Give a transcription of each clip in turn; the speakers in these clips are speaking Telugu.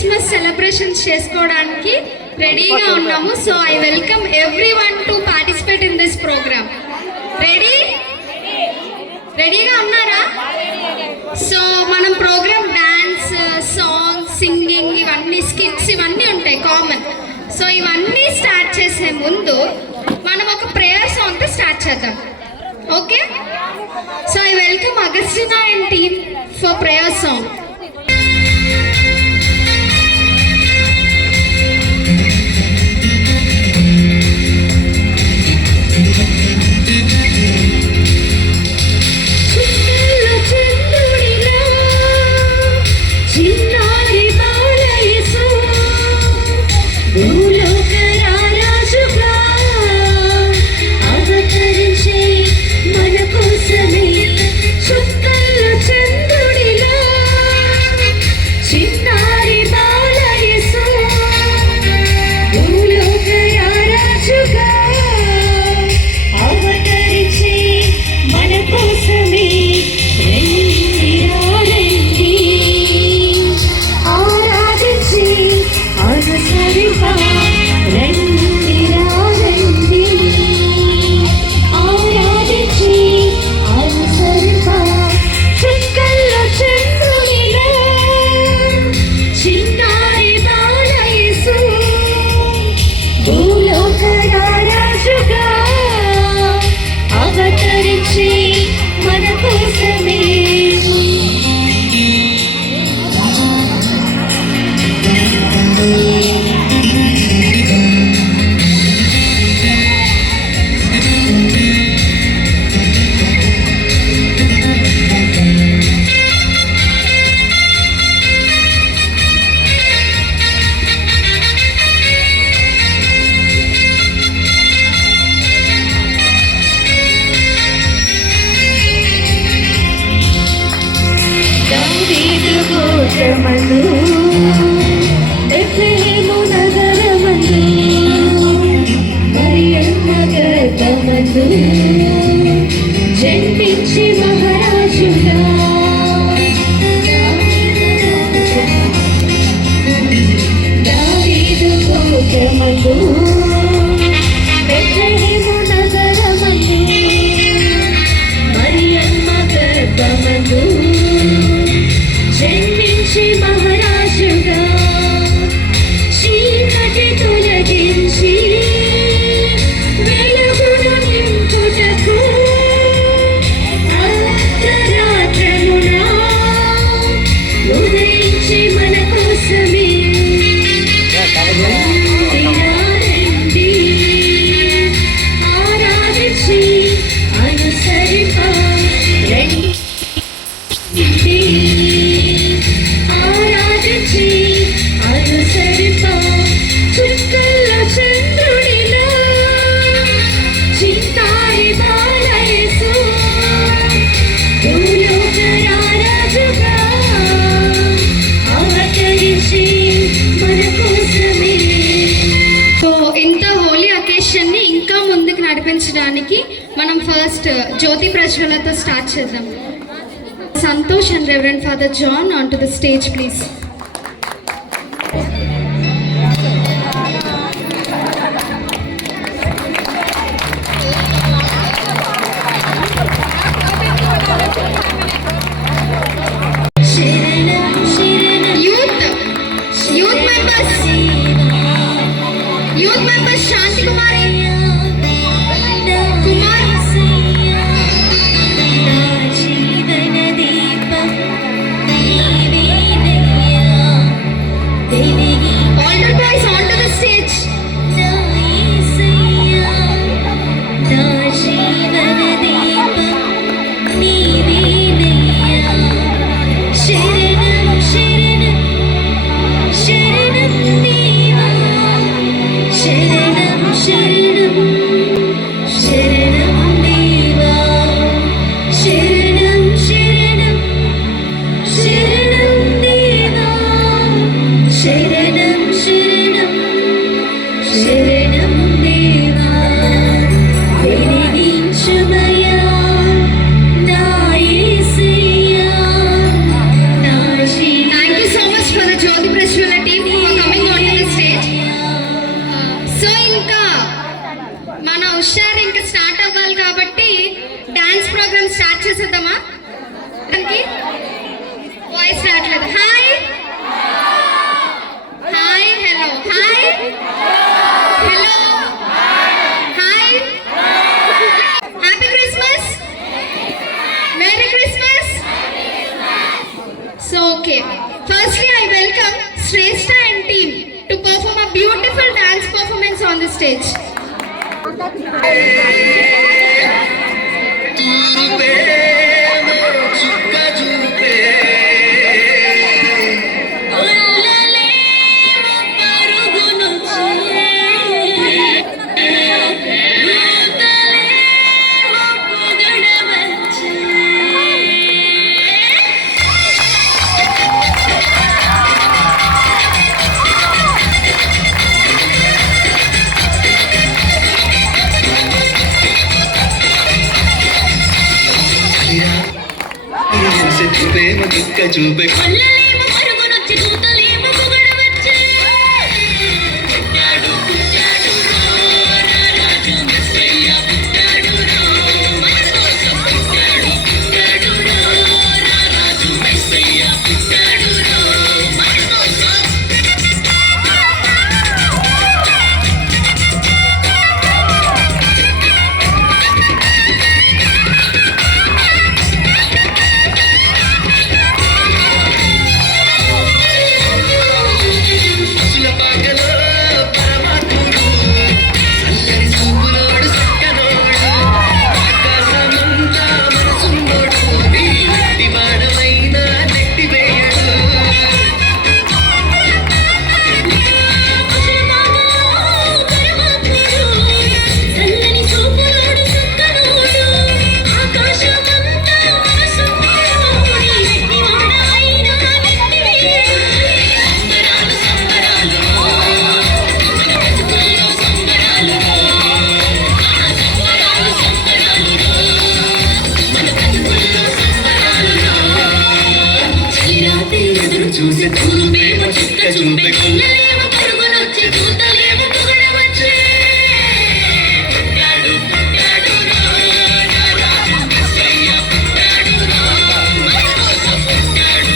క్రిస్మస్ సెలబ్రేషన్స్ చేసుకోవడానికి రెడీగా ఉన్నాము. So I welcome everyone to participate in this program. రెడీగా ఉన్నారా? సో మనం ప్రోగ్రామ్ డాన్స్, సాంగ్, సింగింగ్, ఇవన్నీ స్కిట్స్ ఇవన్నీ ఉంటాయి కామన్. సో ఇవన్నీ స్టార్ట్ చేసే ముందు మనం ఒక ప్రేయర్ సాంగ్తో స్టార్ట్ చేద్దాం. Okay? So I welcome Augustina and team for prayer song. జన్మించి మహారాజుగా దావీదు గోత్రమందు బెత్లెహేము నగరమందు మరియమ్మ గర్భమందు జన్మించి మహారాజుగా చీకటి తొలగించి నడిపించడానికి మనం ఫస్ట్ జ్యోతి ప్రజ్వలతో స్టార్ట్ చేద్దాం. Santosh and reverend father John on to the stage please. Youth members Shanti Kumari Thank you so much for the Jyoti Press team. చేసేద్దామా? వాయిస్ రావట్లేదు. Hi hi hello hi hello hi. Happy Christmas, merry Christmas. So okay, firstly I welcome Shrestha and team to perform a beautiful dance performance on the stage. చూపే చూసే చూపేమో చిక్క చూపే కొల్లలేమో పరుగులొచ్చి చూతలేమో పొగడవచ్చే. పుట్టాడు పుట్టాడు రాజు మెస్సయ్య పుట్టాడు మన కోసం పుట్టాడు పుట్టాడు రాజు మెస్సయ్య పుట్టాడు మన కోసం. చూసే చూపేమో చుక్క చూపే కొల్లలేమో పరుగులొచ్చి చూతలేమో పొగడవచ్చే. పుట్టాడు పుట్టాడు రాజు మెస్సయ్య పుట్టాడు మన కోసం పుట్టాడు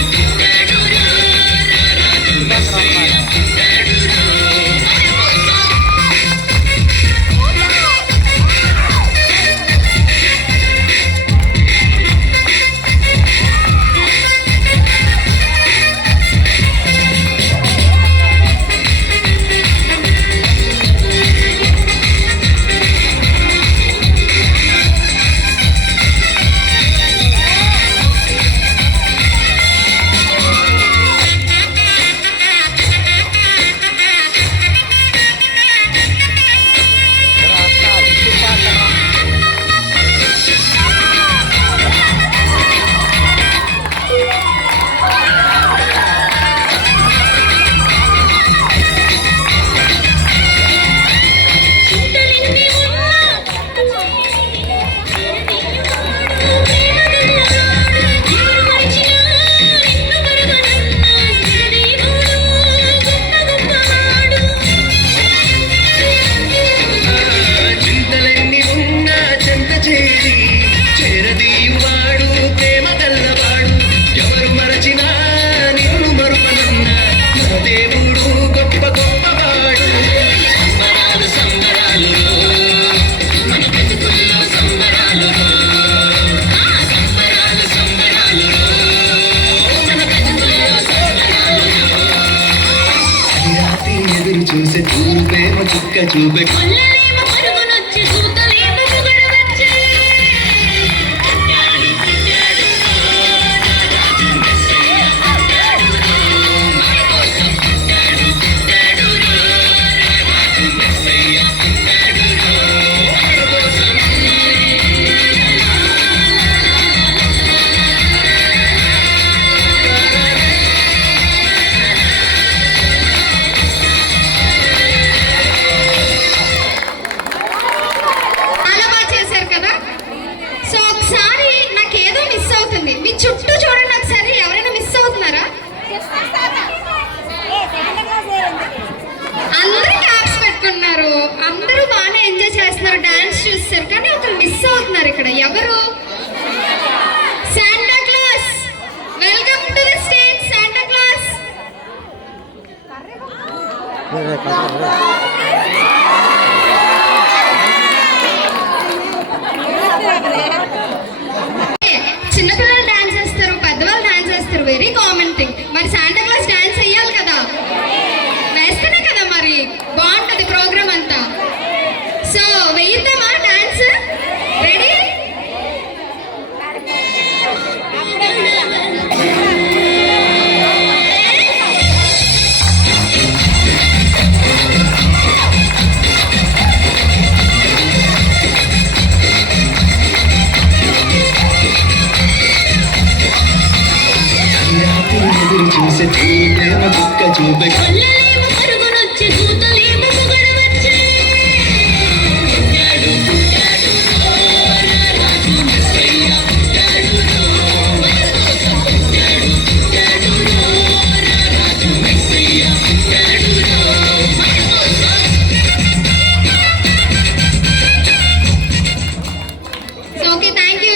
పుట్టాడు రాజు మెస్సయ్య పుట్టాడు మన కోసం. మీ చుట్టూ చూడండి ఒకసారి, ఎవరైనా మిస్ అవుతున్నారా? అందరూ క్యాప్స్ పెట్టుకున్నారు, అందరూ బాగానే ఎంజాయ్ చేస్తున్నారు, డాన్స్ చూస్తారు, కానీ ఒకరు మిస్ అవుతున్నారు ఇక్కడ. ఎవరు? చిన్నపిల్లలు డాన్స్ చేస్తారు, పెద్దవాళ్ళు డాన్స్ చేస్తారు, వెరీ కామన్ థింగ్. మరి శాంటా క్లాస్ డాన్స్ వేయాలి కదా, వేస్తేనే కదా మరి బాగుంటుంది ప్రోగ్రామ్ అంతా. సో వేయిద్దామా డాన్స్? రెడీ? ఎదురు చూసే ప్రేమ చుక్క చూపే కొల్లలేమో పరుగునొచ్చి కూతలేమో పొగడవచ్చి పుట్టాడు పుట్టాడు రాజు మెస్సయ్య పుట్టాడు మన కోసం పుట్టాడు పుట్టాడు రాజు మెస్సయ్య పుట్టాడు మన కోసం. So okay, thank you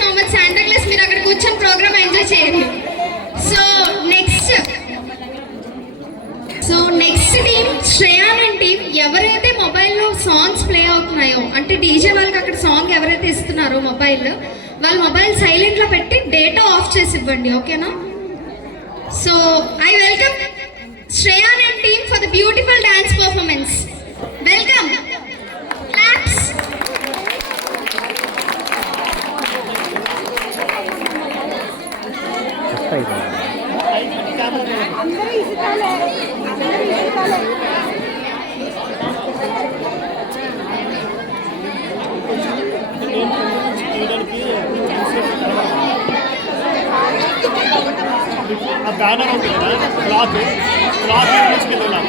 so much Santa Claus. మీరు అక్కడ కూర్చొని ప్రోగ్రామ్ ఎంజాయ్ చేయండి. So next team Shreyan and team. ఎవరైతే మొబైల్లో సాంగ్స్ ప్లే అవుతున్నాయో, అంటే డీజే వాళ్ళకి అక్కడ సాంగ్ ఎవరైతే ఇస్తున్నారో మొబైల్, వాళ్ళ మొబైల్ సైలెంట్లో పెట్టి డేటా ఆఫ్ చేసి ఇవ్వండి, ఓకేనా? So I welcome Shreyan and team for the beautiful dance performance. Welcome, claps. ఆ బ్యానర్ ఉంది కదా, క్లాత్ తీసుకెళ్ళాం.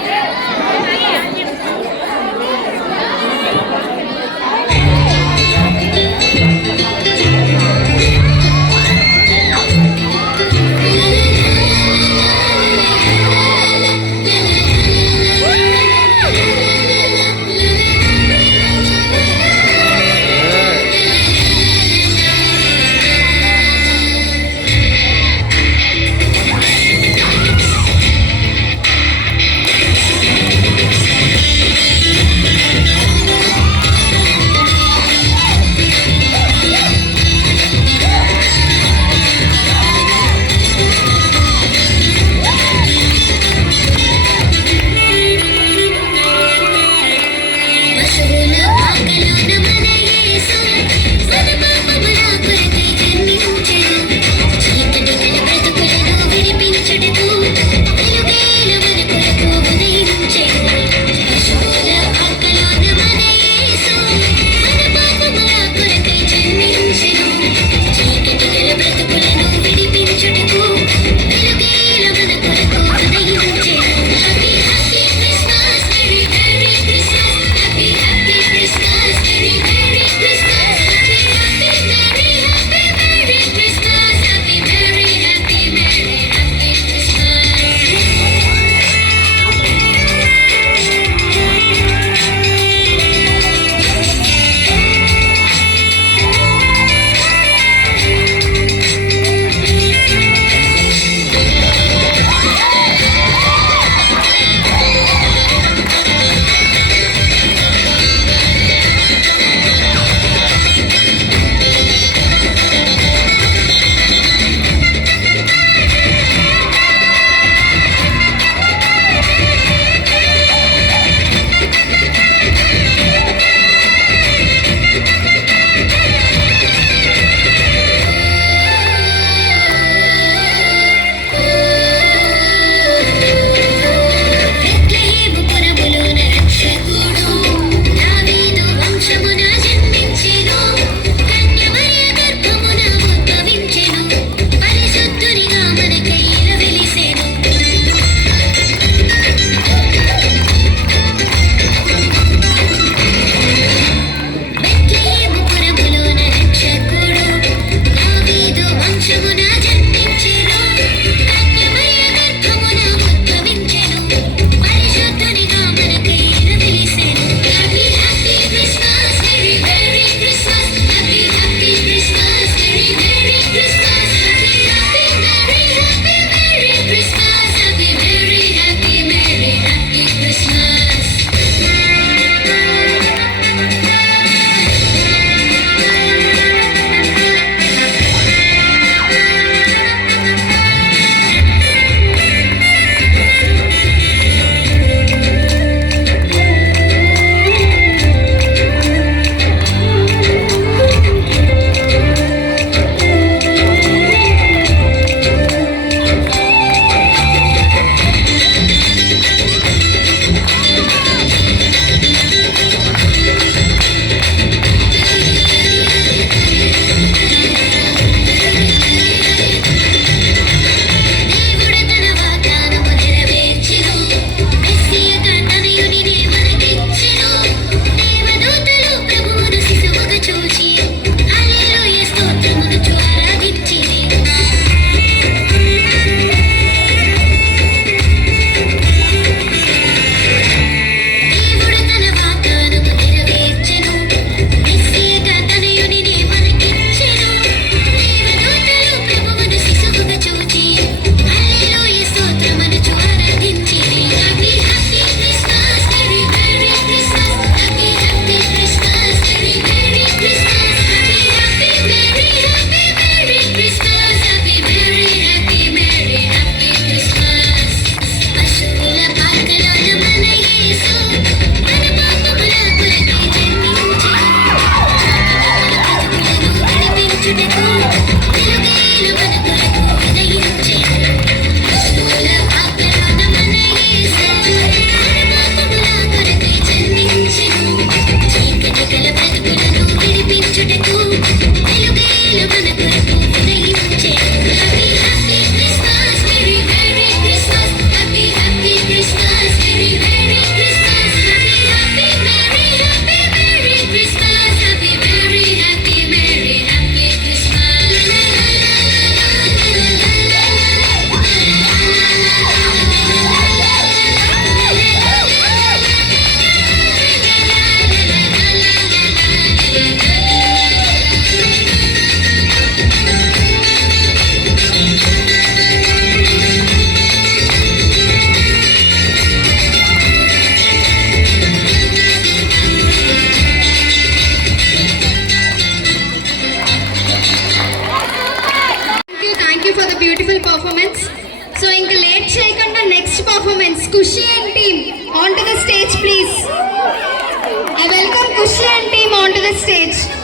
performance. Kushi and team onto the stage, please. I welcome Kushi and team onto the stage.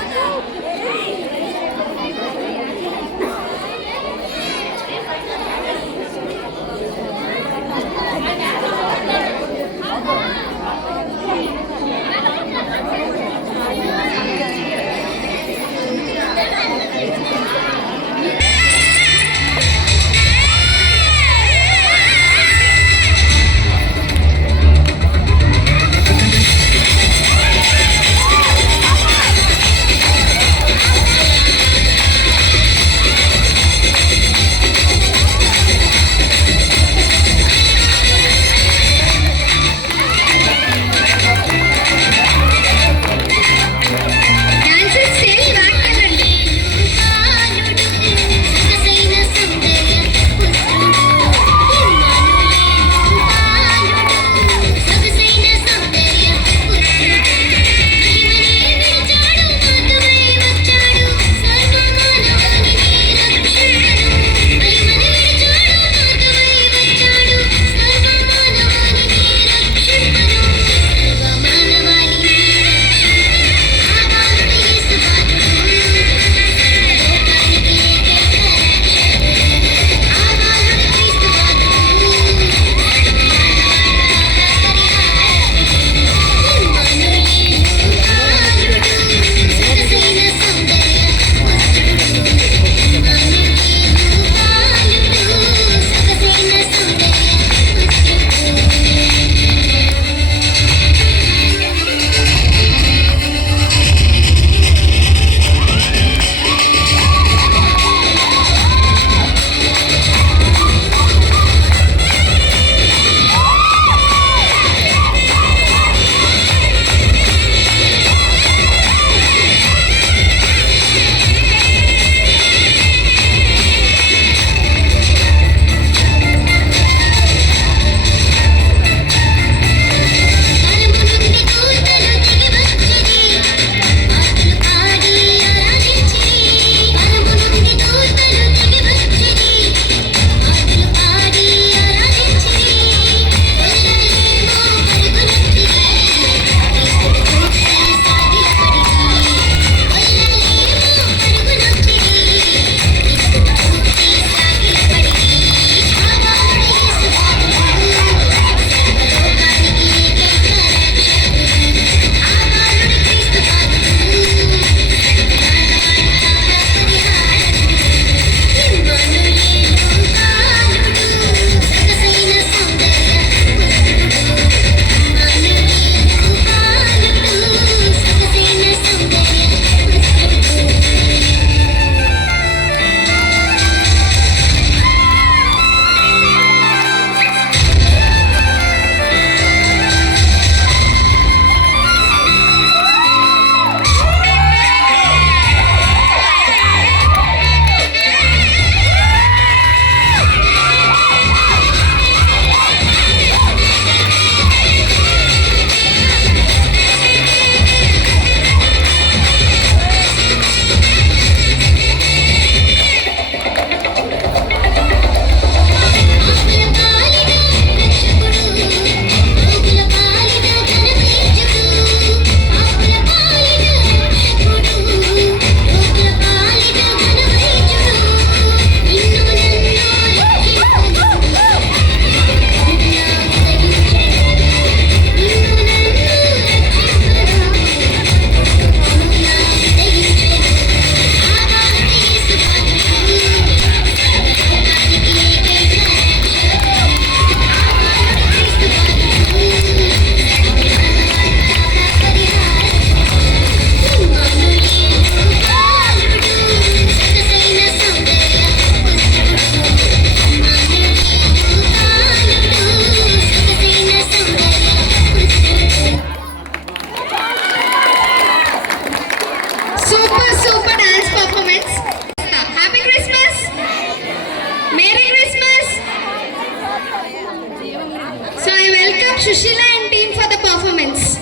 Shushila and team for the performance.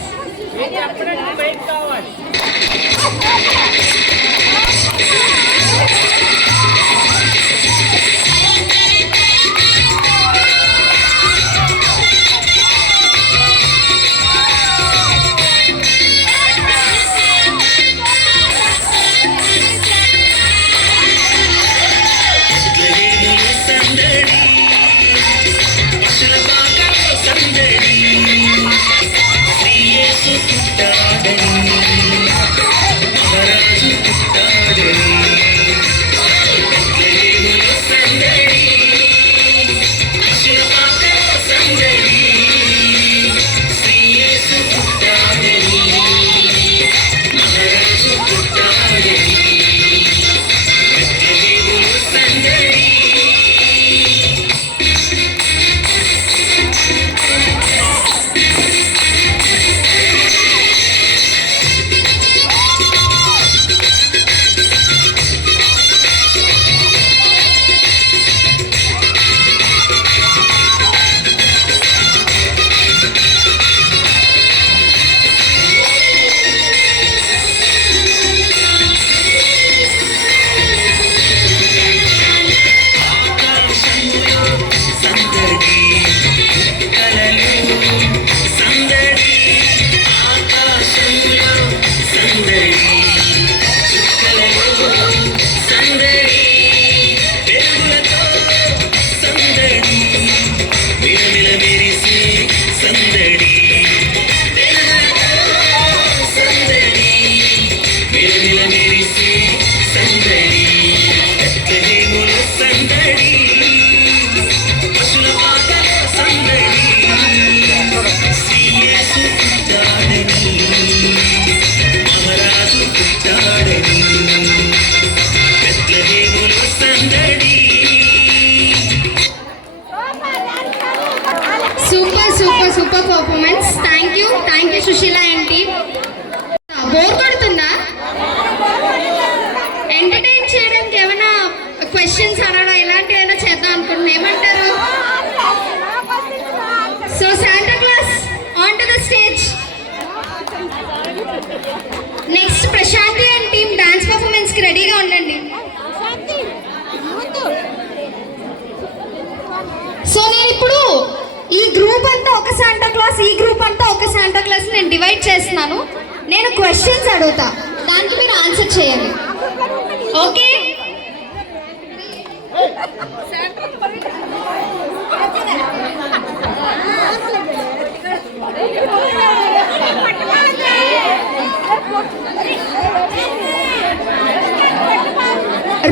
Super performance. Thank you Sushila aunty. Bore కొడుతుందా? ఎంటర్టైన్ చేయడానికి ఏమైనా క్వశ్చన్స్ అడగడం ఇలాంటివి ఏమైనా చేద్దాం అనుకుంటున్నా, ఏమంటారు? So Santa Claus on to the stage. Next Prashanti and team dance performance కి రెడీగా ఉండండి. సో నేను ఇప్పుడు ఈ గ్రూప్ అంతా ఒక శాంటా క్లాస్, ఈ గ్రూప్ అంతా ఒక శాంటా క్లాస్ నేను డివైడ్ చేస్తున్నాను. నేను క్వశ్చన్స్ అడుగుతా, దానికి మీరు ఆన్సర్ చేయాలి. ఓకే?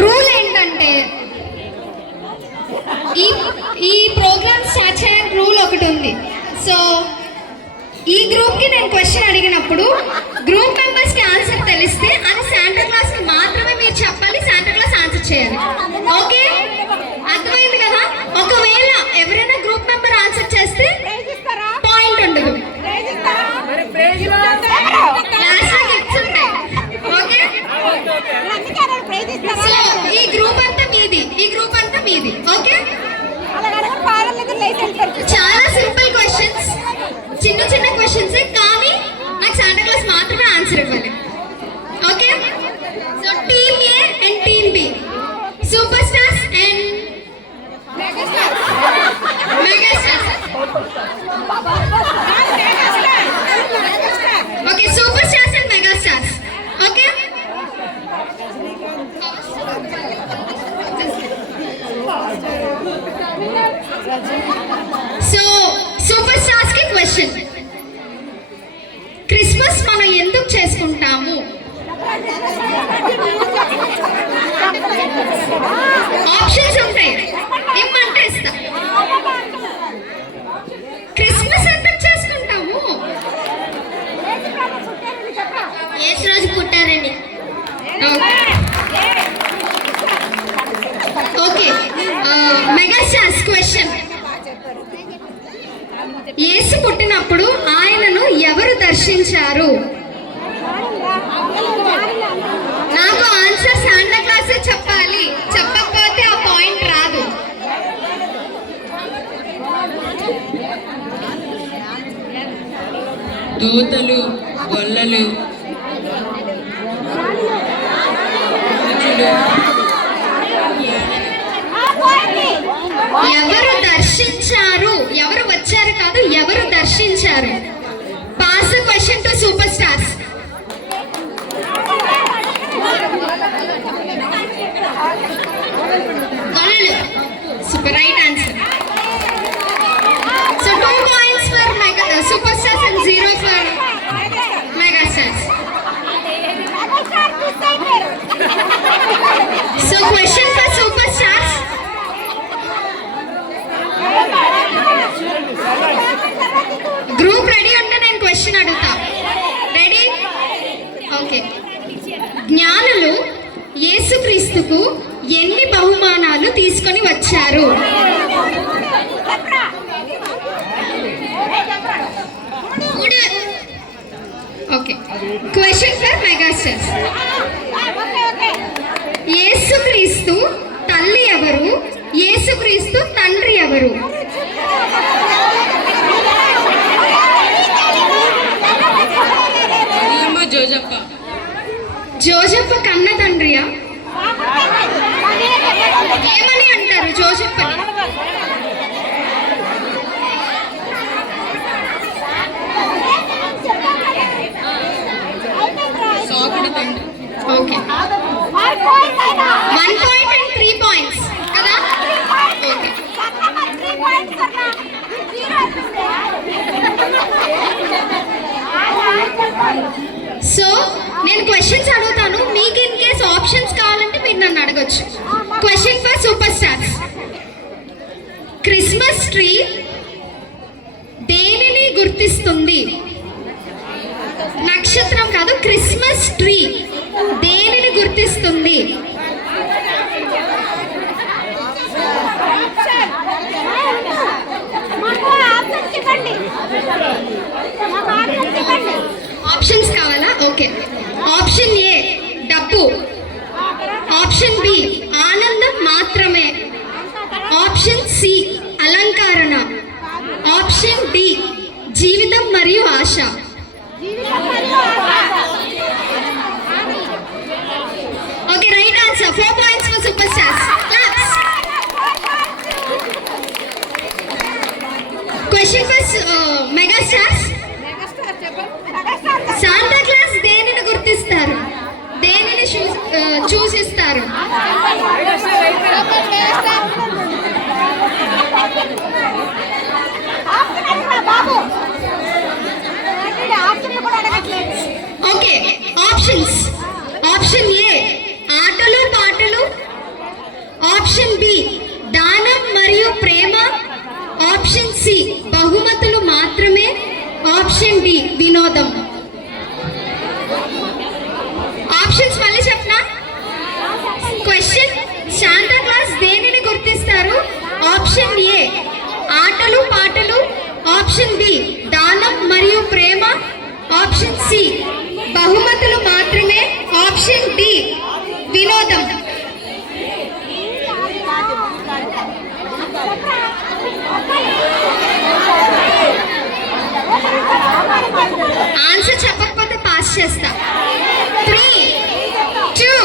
రూల్ ఏంటంటే ఈ ప్రోగ్రామ్ స్టార్ట్ చేయడానికి రూల్ ఒకటి ఉంది. సో ఈ గ్రూప్ కి నేను క్వశ్చన్ అడిగినప్పుడు గ్రూప్ మెంబర్స్ కి ఆన్సర్ తెలిస్తే అది శాంటా క్లాస్ కి మాత్రమే మీరు చెప్పాలి, శాంటా క్లాస్ ఆన్సర్ చేయాలి. ఓకే? అర్థమైంది కదా? ఒకవేళ ఎవరైనా గ్రూప్ మెంబర్ ఆన్సర్ చేస్తే పాయింట్ ఉండదు, లాస్ట్ లో గిఫ్ట్స్ ఉంటాయి. ఓకే? సో ఈ గ్రూప్ అంతా మీది, ఈ గ్రూప్ అంతా మీది. ఓకే? చాలా సింపుల్ క్వశ్చన్స్, చిన్న క్వశ్చన్స్, కానీ నాకు శాంటా క్లాస్ మాత్రమే ఆన్సర్ ఇవ్వాలి. Okay? So team A and team B, super stars and mega stars. Okay, super stars and mega stars. Okay? So super stars కి క్వశ్చన్, క్రిస్మస్ మనం ఎందుకు చేసుకుంటాము? ఆప్షన్స్ ఉంటాయి, ఏమంటే ఇస్తా. క్రిస్మస్ ఎందుకు చేసుకుంటాము? యేసు రోజు పుట్టారని. ఓకే, మెగా స్టార్స్ క్వశ్చన్, యేసు పుట్టినప్పుడు ఆయనను ఎవరు దర్శించారు? నాకు ఆన్సర్ శాంటా క్లాసే చెప్పాలి, చెప్పకపోతే ఆ పాయింట్ రాదు. దూతలు, గొల్లలు, ఎవరు దర్శించారు? ఎవరు వచ్చారు కాదు, ఎవరు దర్శించారు? Pass question to super stars. Super right answer. So 2 points for super stars and 0 for mega stars. So question for super stars, group ready ఉంటే నేను క్వశ్చన్ అడుగుతా. రెడీ? ఓకే. జ్ఞానులు యేసుక్రీస్తుకు ఎన్ని బహుమానాలు తీసుకొని వచ్చారు? Okay, question for megastars. యేసుక్రీస్తు తల్లి ఎవరు? యేసుక్రీస్తు తండ్రి ఎవరు? జోజప్ప. జోజప్ప కన్న తండ్రియా? ఏమని అంటారు జోజప్పని? సాకుడు తండ్రి. ఓకే, 1 point and 3 points కదా? ఓకే. సో నేను క్వశ్చన్స్ అడుగుతాను, మీకు ఇన్ కేస్ ఆప్షన్స్ కావాలంటే మీరు నన్ను అడగొచ్చు. Question for super stars, Christmas tree దేనిని గుర్తిస్తుంది? నక్షత్రం కాదు, క్రిస్మస్ ట్రీ దేనిని గుర్తిస్తుంది? మరియు ఆశ. Okay, right answer. 4 points for super stars. Claps. Question for mega stars. Shanta class దేనిని గుర్తిస్తారు, దేనిని సూచిస్తారు? Okay, options. ఆప్షన్ ఏ ఆటలు పాటలు, ఆప్షన్ బి దానం మరియు ప్రేమ, ఆప్షన్ సి బహుమతులు మాత్రమే, ఆప్షన్ డి వినోదం. ఆప్షన్స్ మళ్ళీ చెప్పనా? క్వశ్చన్, శాంతా క్లాస్ దేనిని గుర్తిస్తారు? ఆప్షన్ ఏ ఆటలు పాటలు, ఆప్షన్ బి దానం మరియు ప్రేమ, ఆప్షన్ సి బహుమతులు మాత్రమే, ఆప్షన్ డి వినోదం. ఆన్సర్ చెప్పకపోతే పాస్ చేస్తా. 3, 2,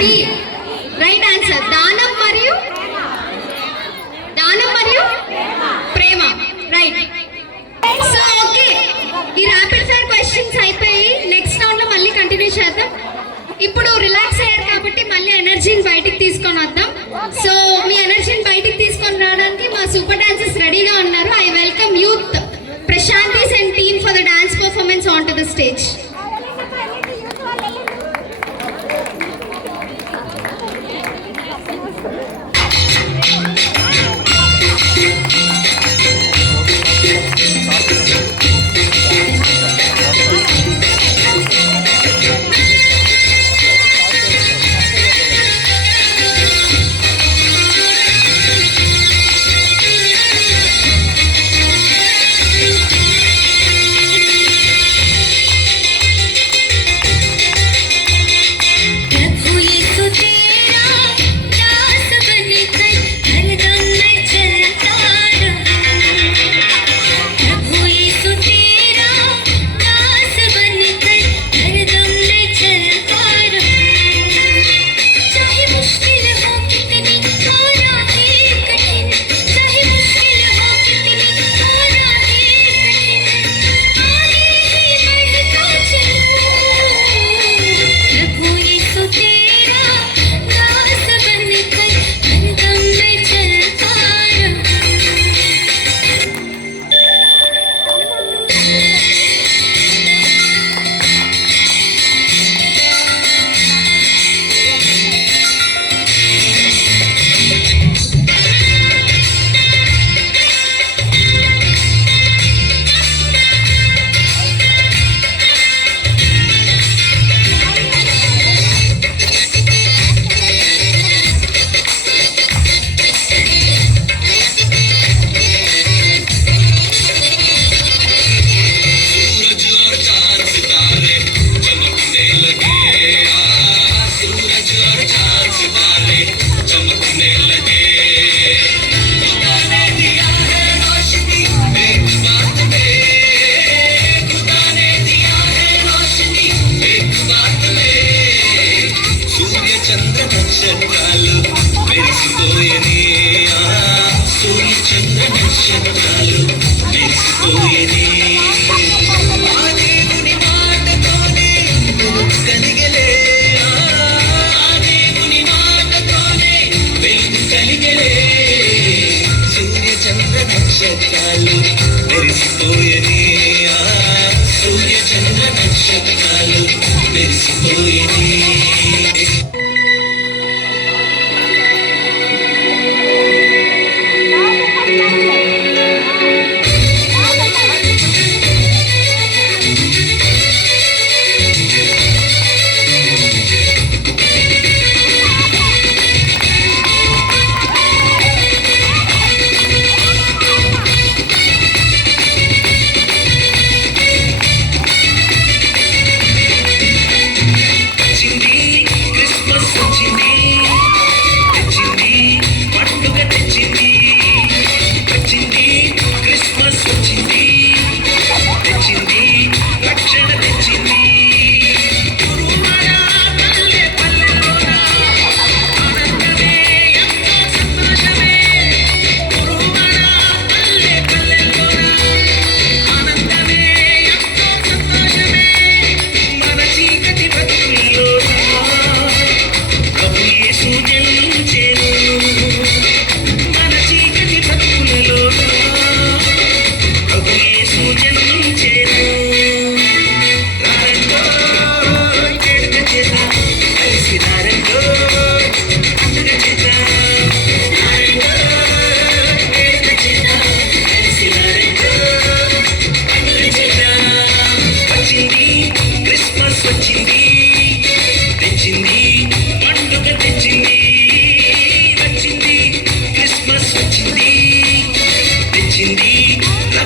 బి రైట్ ఆన్సర్. దానం మరియు ప్రేమ. రైట్. సో ఓకే, ఈ ర్యాపిడ్ ఫైర్ క్వశ్చన్స్ అయిపోయి నెక్స్ట్ రౌండ్ లో మళ్ళీ కంటిన్యూ చేద్దాం. ఇప్పుడు రిలాక్స్ అయ్యారు కాబట్టి మళ్ళీ ఎనర్జీని బయటికి తీసుకొని వద్దాం. సో మీ ఎనర్జీని బయటికి తీసుకొని రావడానికి మా సూపర్ డాన్సర్స్ రెడీగా ఉన్నారు. I welcome youth Prashantis and team for the dance performance onto the stage.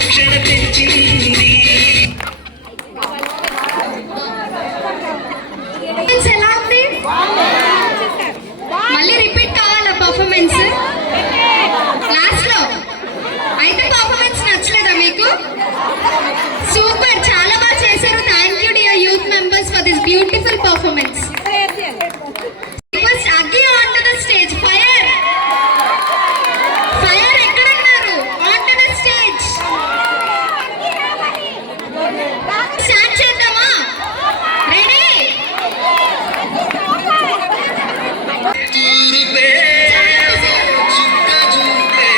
రక్షణ తెచ్చింది. ఎలా ఉంది? మళ్ళీ రిపీట్ కావాలా పర్ఫార్మెన్స్ లాస్ట్ లో? అయితే పర్ఫార్మెన్స్ నచ్చలేదా మీకు? సూపర్, చాలా బాగా చేశారు. Thank you dear youth members for this beautiful performance. First అగ్గి on to the stage. Fire fire ఎక్కడ ఉన్నారు? On to the stage. Start చేద్దామా? రెడీ? తూర్పే చుక్క చూపే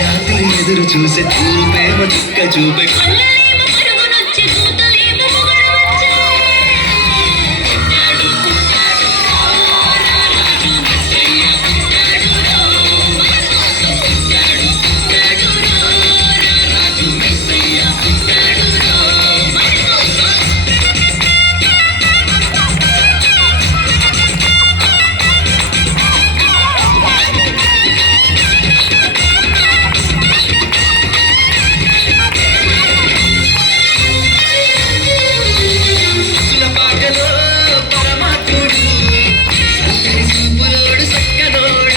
రాత్రి ఎదురు చూసే తూర్పేమో చుక్క చూపే పాటలో పరమాత్ముడు అందరి చూపులోడు సక్కనోడు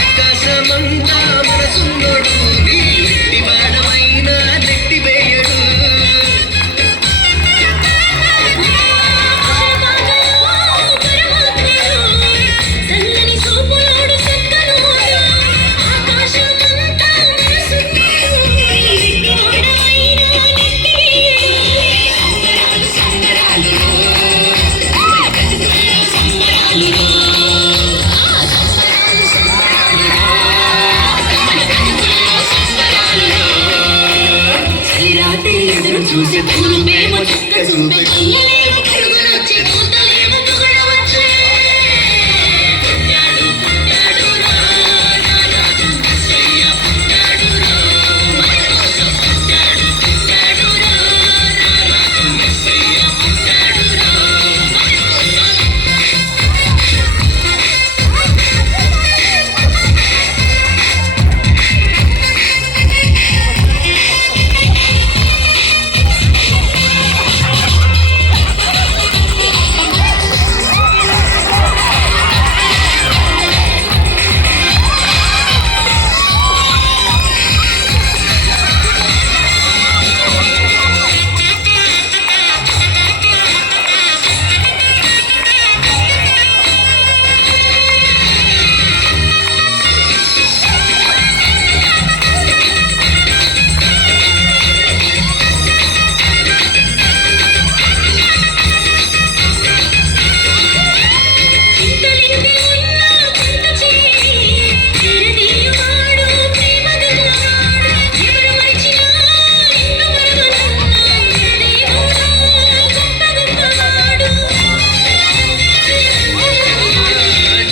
ఆకాశమంతా మనసున్నోడు నీ ఎట్టి బాణమైన నెట్టి వేయడు రాత్రి ఎదురు చూసే తూర్పేమో చుక్క చూపే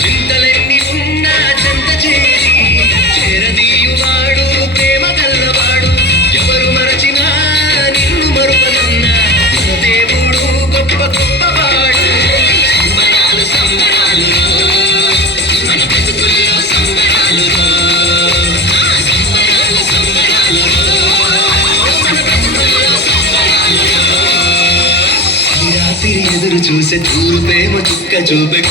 చింతలెన్ని ఉన్నా చెంత చేరి చేరదీయువాడు ప్రేమ కల్లవాడు ఎవరు మరచినా నిన్ను మరుపనున్నా మన దేవుడు గొప్ప గొప్పవాడు సంబరాలు సంబరాలు మన బ్రతుకుల్లో సంబరాలు సంబరాలు సంబరాలు మన బ్రతుకుల్లో సంబరాలు రాత్రి ఎదురు చూసే తూర్పేమో చుక్క చూపే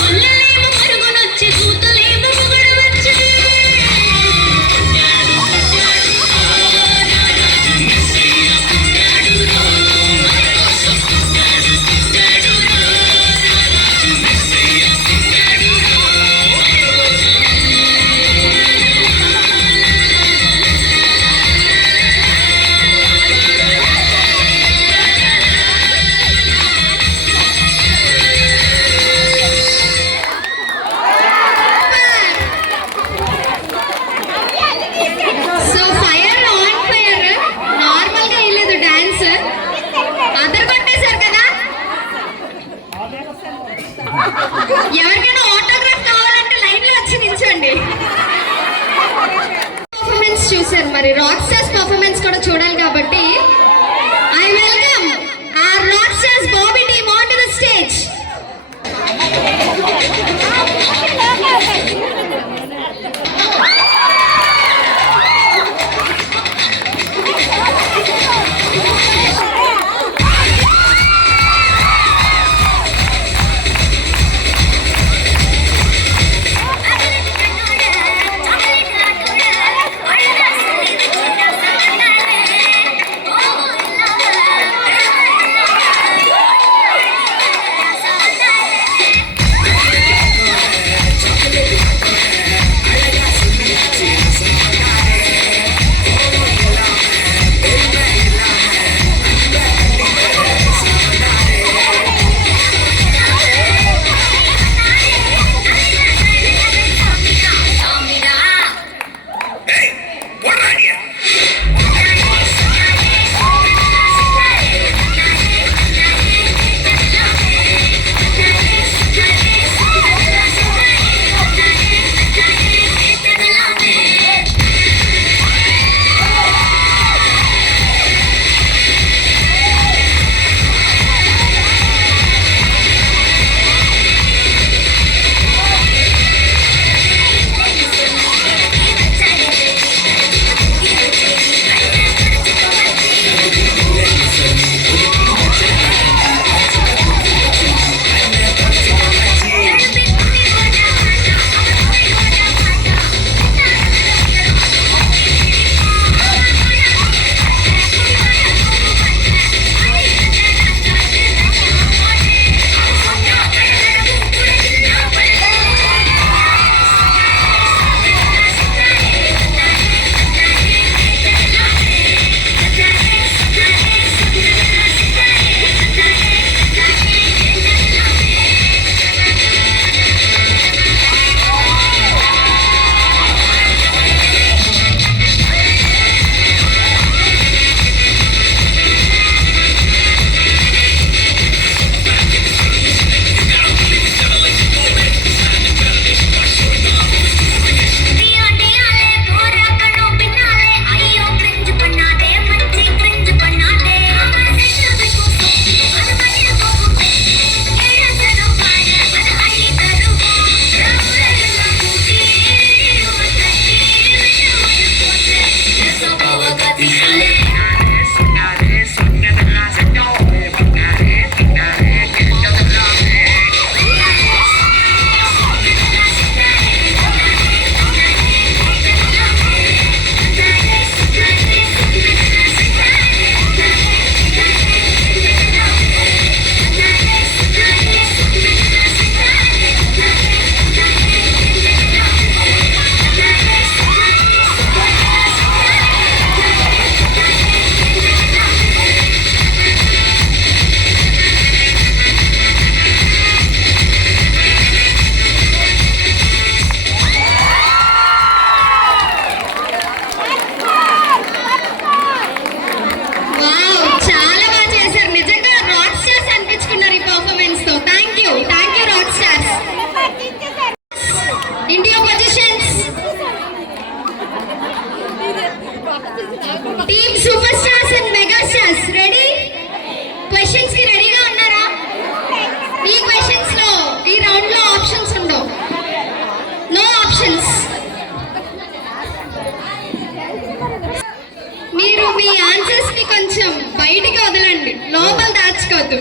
వేసుకోవద్దు,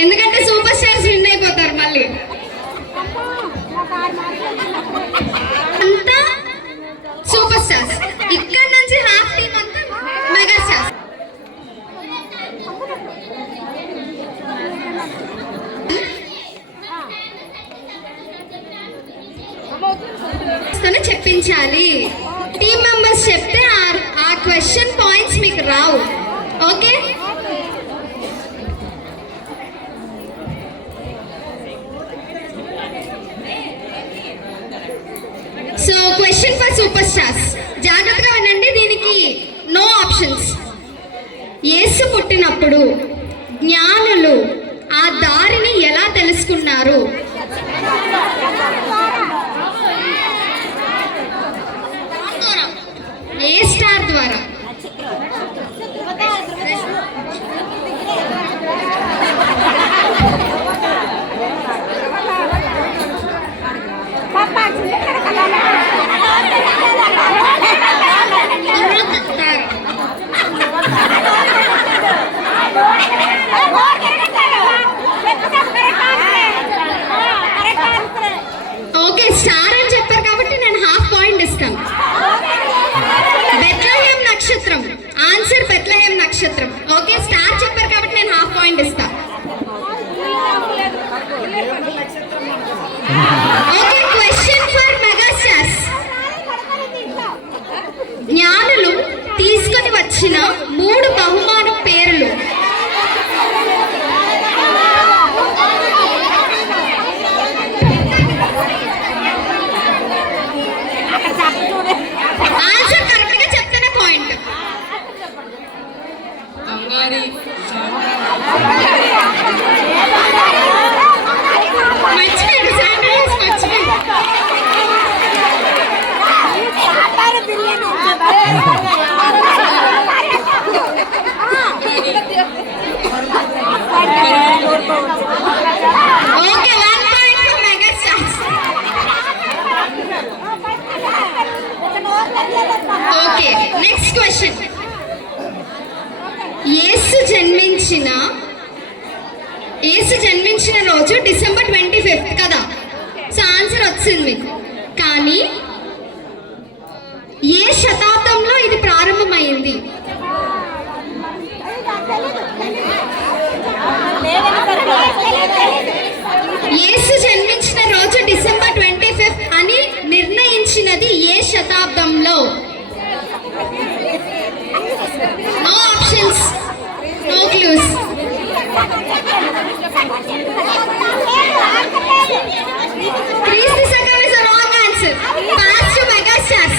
ఎందుకంటే సూపర్ స్టార్స్ విన్ అయిపోతారు మళ్ళీ. అంతా సూపర్ స్టార్స్, ఇక్కడ నుంచి హాఫ్ టీమ్ అంతా మెగా స్టార్స్. చెప్పించాలి. టీమ్ మెంబర్స్ చెప్తే ఆ క్వశ్చన్ పాయింట్స్ మీకు రావు. Okay, so question for super stars, జాగ్రత్తగా వినండి. దీనికి నో ఆప్షన్స్. యేసు పుట్టినప్పుడు జ్ఞానులు ఆ దారిని ఎలా తెలుసుకున్నారు? ఏ స్టార్ ద్వారా? ఓకే, స్టార్ అని చెప్పారు కాబట్టి నేను హాఫ్ పాయింట్ ఇస్తాను. బెత్లెహేం నక్షత్రం, ఆన్సర్ బెత్లెహేం నక్షత్రం. ఓకే, స్టార్ చెప్పారు కాబట్టి నేను హాఫ్ పాయింట్ ఇస్తా. Okay, question for mega stars. జ్ఞానులు తీసుకొని వచ్చిన 3 బహుమాన పేర్లు. ఆన్సర్ కరెక్ట్ గా చెప్తేనే పాయింట్. బంగారి మర్చిపోయాడు, శాండ్విచ్ మర్చిపోయాడు. Okay, 1 point for mega stars. Okay, next question. యేసు జన్మించిన రోజు డిసెంబర్ 25 కదా, సో ఆన్సర్ వచ్చింది మీకు. కానీ ఏ శతాబ్దంలో ఇది ప్రారంభమైంది? యేసు జన్మించిన రోజు డిసెంబర్ 25 అని నిర్ణయించినది ఏ శతాబ్దంలో? No options, no clues. Please second is a wrong answer. Pass to Mega Stars.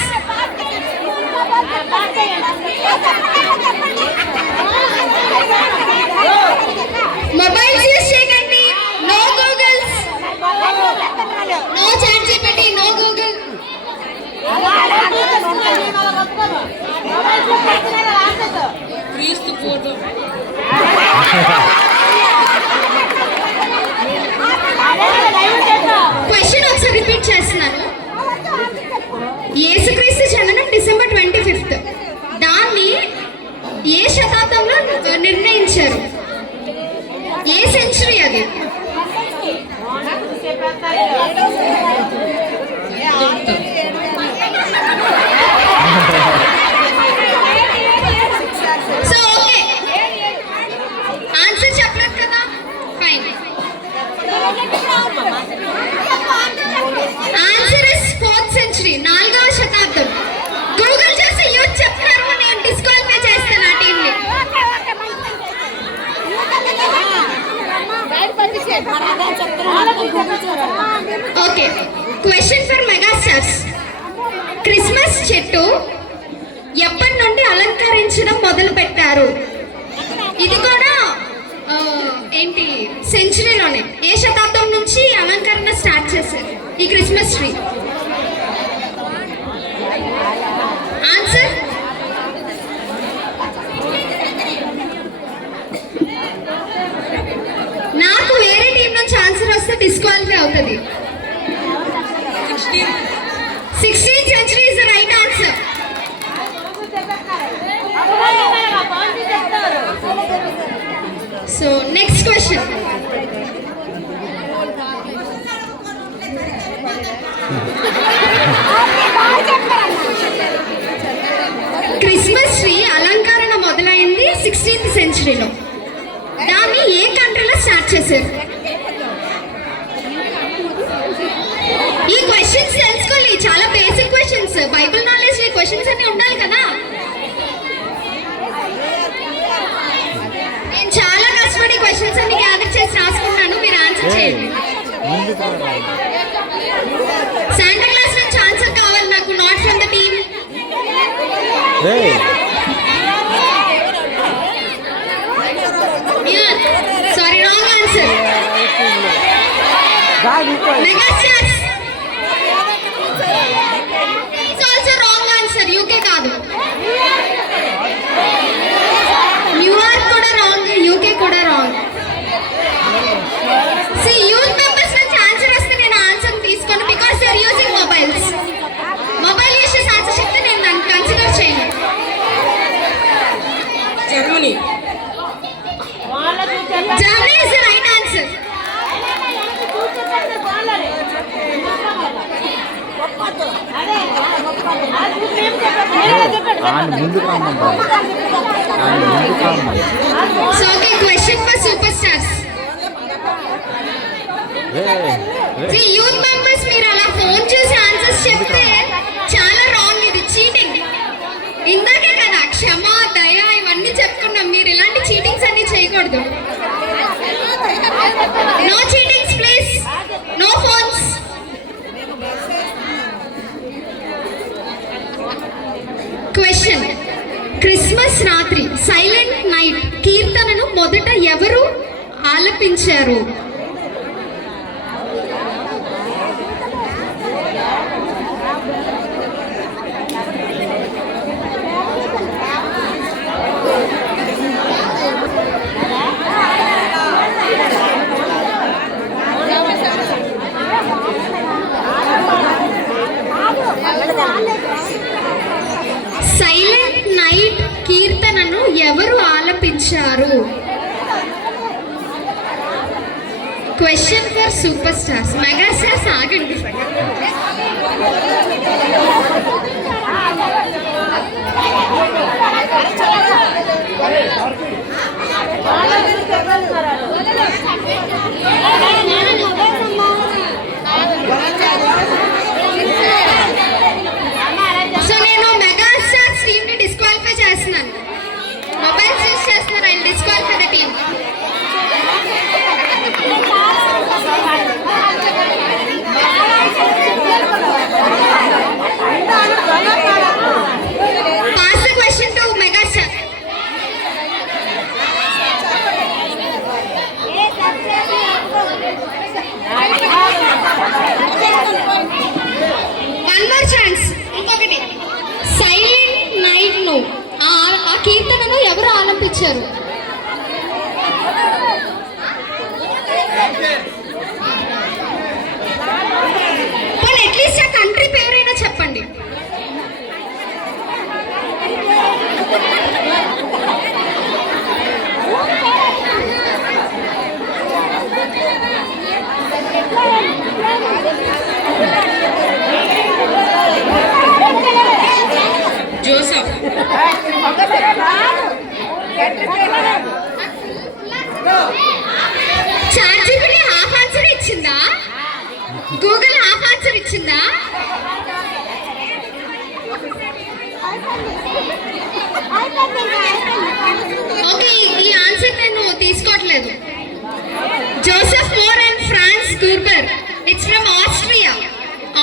Mobiles use చేయకండి. No Googles. No ChatGPT. No Google. క్రీస్తు ఫోటో. క్వశ్చన్ ఒకసారి రిపీట్ చేస్తున్నాను. యేసుక్రీస్తు జననం డిసెంబర్ 25. దాన్ని ఏ శతాబ్దంలో నిర్ణయించారు? ఏ సెంచరీ అది? సో ఓకే, ఆన్సర్ చెప్పలేదు కదా, fine. Answer is 4th century, 4వ శతాబ్దం. గూగుల్ చేసి యూత్ చెప్తున్నారు, నేను డిస్క్వాలిఫై చేస్తాను ఆ టీంని. Okay, question for mega stars. Christmas చెట్టు ఎప్పటి నుండి అలంకరించడం మొదలు పెట్టారు? ఇది కూడా ఏంటి సెంచరీలోనే, ఏ శతాబ్దం నుంచి అలంకరణ స్టార్ట్ చేశారు ఈ క్రిస్మస్ ట్రీ? ఆన్సర్ నాకు వేరే టీం నుంచి ఆన్సర్ వస్తే డిస్క్వాలిఫై అవుతుంది. 16th century is the right answer. So next question. Christmas tree అలంకరణ మొదలైంది 16th సెంచరీలో. దాన్ని ఏ కంట్రీలో స్టార్ట్ చేశారు? ఈ క్వశ్చన్స్ తెలుసుకోవాలి, చాలా బేసిక్ క్వశ్చన్స్. బైబిల్ నాలెడ్జ్ ఈ క్వశ్చన్స్ అన్ని ఉండాలి కదా. నేను చాలా కష్టపడి క్వశ్చన్స్ అన్ని గ్యాదర్ చేసి రాసుకున్నాను, మీరు ఆన్సర్ చేయండి. శాంటా క్లాస్ నుంచి ఆన్సర్ కావాలి నాకు, not from the team. Sorry, wrong answer. Megastars its also wrong answer. UK కాదు, న్యూయార్క్ కూడా రాంగ్, యూకే కూడా రాంగ్. సి యూత్ మెంబర్స్ నుంచి ఆన్సర్ వస్తే నేను ఆన్సర్ తీసుకోను, because they are using mobiles. Mobile use చేసి ఆన్సర్ చెప్తే నేను దాన్ని కన్సిడర్ చేయను. Germany. Germany is the right answer. So okay, question for super stars. Youth members మీరు అలా ఫోన్ చేసి ఆన్సర్స్ చెప్తే చాలా రాంగ్, ఇది చీటింగ్. ఇందాకే కదా క్షమ, దయ ఇవన్నీ చెప్పుకున్నాం, మీరు ఇలాంటి చీటింగ్స్ అన్ని చేయకూడదు. No cheatings please, no phones. Question. Christmas రాత్రి సైలెంట్ నైట్ కీర్తనను మొదట ఎవరు ఆలపించారు? సైలెంట్ నైట్ కీర్తనను ఎవరు ఆలపించారు? Question for super stars. Mega stars ఆగండి. సో నేను మెగా స్టార్స్ టీమ్ ని డిస్క్వాలిఫై చేస్తున్నాను. మొబైల్స్ యూస్ చేస్తున్నారు, I disqualify the team. Pass the question to Megastar. One more chance. ఇంకొకటి. సైలెంట్ నైట్ ను ఆ కీర్తనను ఎవరు ఆలపించారు? అట్లీస్ట్ ఆ కంట్రీ పేరైనా చెప్పండి. జోసఫ్. చాట్‌జీపీటీ హాఫ్ ఆన్సర్ ఇచ్చిందా? గూగుల్ హాఫ్ ఆన్సర్ ఇచ్చిందా? ఓకే, ఈ ఆన్సర్ నేను తీసుకోవట్లేదు. Joseph Mohr and Franz Gruber, it's from Austria.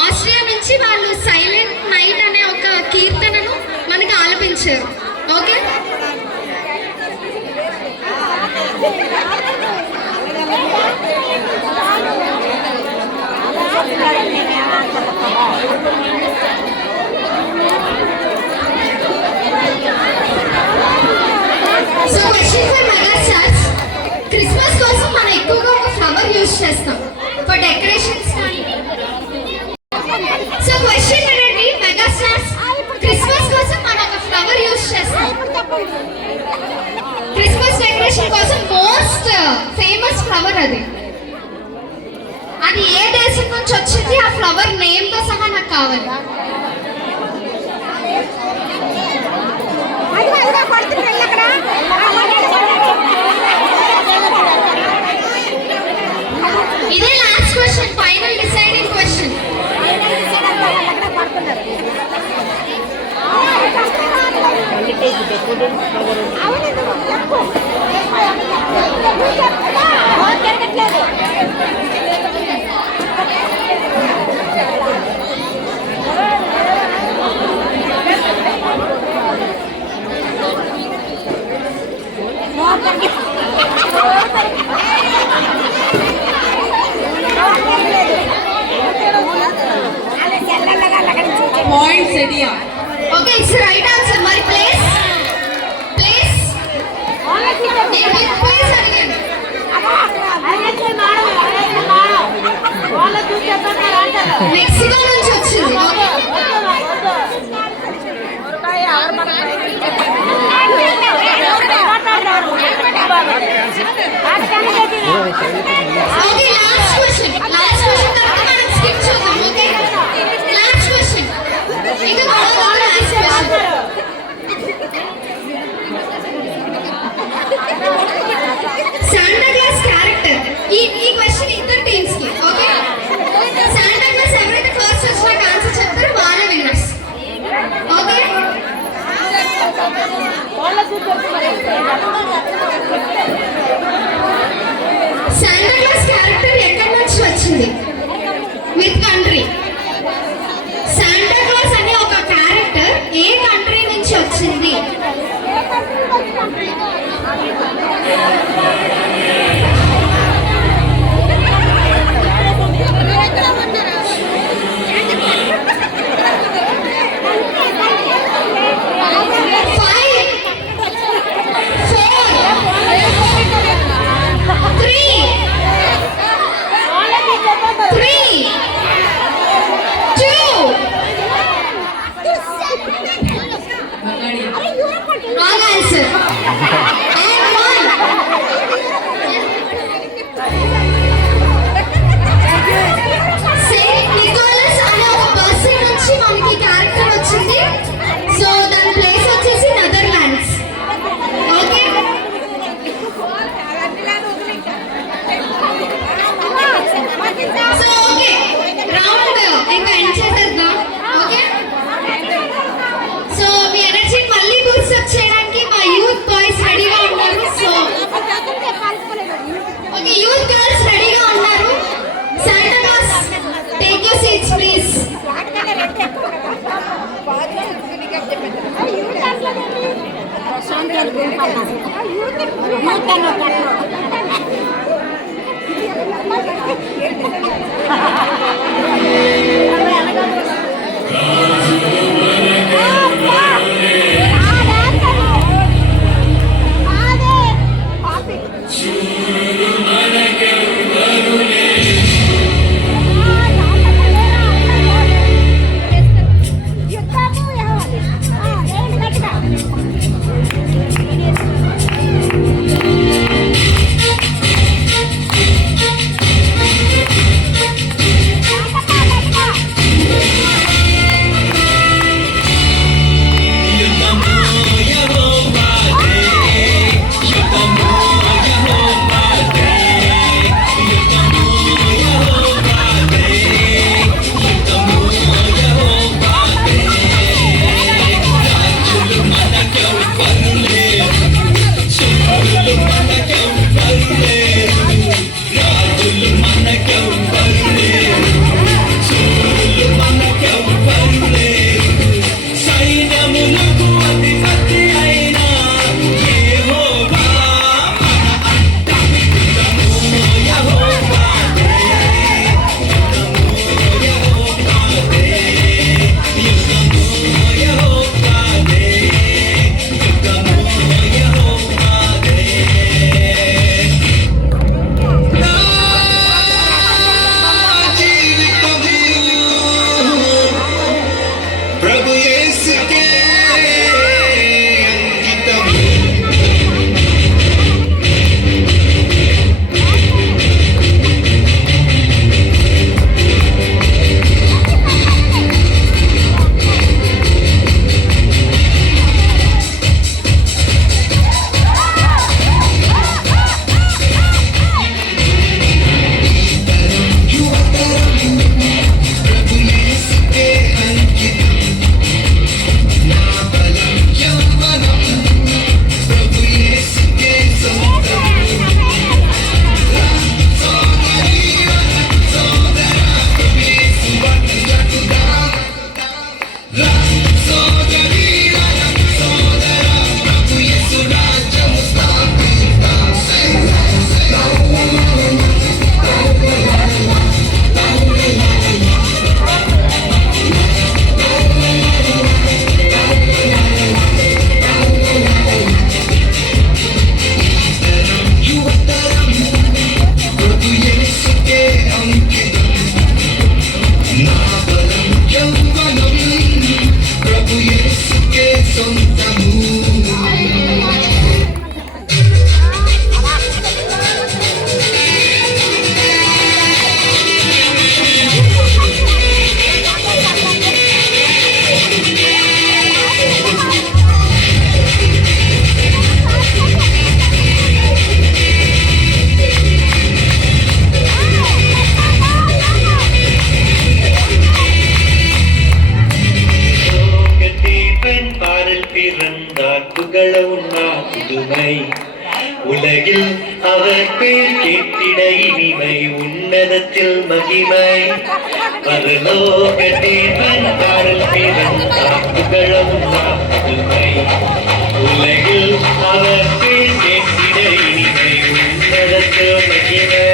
Austria నుంచి వాళ్ళు సైలెంట్ నైట్ అనే ఒక కీర్తనను మనకి ఆలపించారు. Okay, so question for megastars. Christmas కోసం మనం ఎక్కువగా ఒక ఫ్లవర్ యూజ్ చేస్తాం ఫర్ డెకరేషన్స్ కానీ. సో క్వశ్చన్ ఏంటండి మెగాస్టార్స్, క్రిస్మస్ కోసం మనం ఒక ఫ్లవర్ యూజ్ చేస్తాం. క్రిస్మస్ డెకరేషన్ కోసం మోస్ట్ ఫ్లవర్ అది. అది ఏ దేశం నుంచి వచ్చింది, ఆ ఫ్లవర్ నేమ్ తో సహా నాకు కావాలి. ఇదే last question, final deciding question. Points రెడీయా? Okay, it's right answer. మరి ప్లేస్ ప్లేస్ ప్లేస్ అడిగాను. మెక్సికో నుంచి వచ్చింది. Okay, last question. Last question తర్వాత మనం స్కిప్ చేద్దాం. Okay, last question. ఇంకా last question. Santa Claus character. ఈ క్వశ్చన్ ఇద్దరు టీమ్స్ కి. ఓకే, శాంటా క్లాస్ ఎవరైతే ఫస్ట్ వచ్చిన ఆన్సర్ చెప్తారో వాళ్ళే winners. Okay, Santa Claus character ఎక్కడి నుంచి వచ్చింది? With country. శాంటా క్లాస్ అనే ఒక క్యారెక్టర్ ఏ కంట్రీ నుంచి వచ్చింది? Wrong answer. And one. Saint Nicholas అనే ఒక పర్సన్ నుంచి మనకి క్యారెక్టర్ వచ్చింది. సో దాని ప్లేస్ వచ్చేసి Netherlands. Okay, so okay, round ఇంకా ఎండ్ చేసేద్దాం. ఓకే, సో మీ ఎనర్జీని మళ్ళీ బూస్టప్ చేయడానికి మా యూత్ బాయ్స్ రెడీగా ఉన్నారు. సో ఓకే, యూత్ గర్ల్స్ రెడీగా ఉన్నారు. Santa Claus take your seats please. பேர் கேட்டிட இனிமை உன்னதத்தில் மகிமை பரலோக தேவன் பாடல் பிறந்தார் புகழும் புதுமை உலகில் அவர் பேர் கேட்டிட இனிமை உன்னதத்தில் மகிமை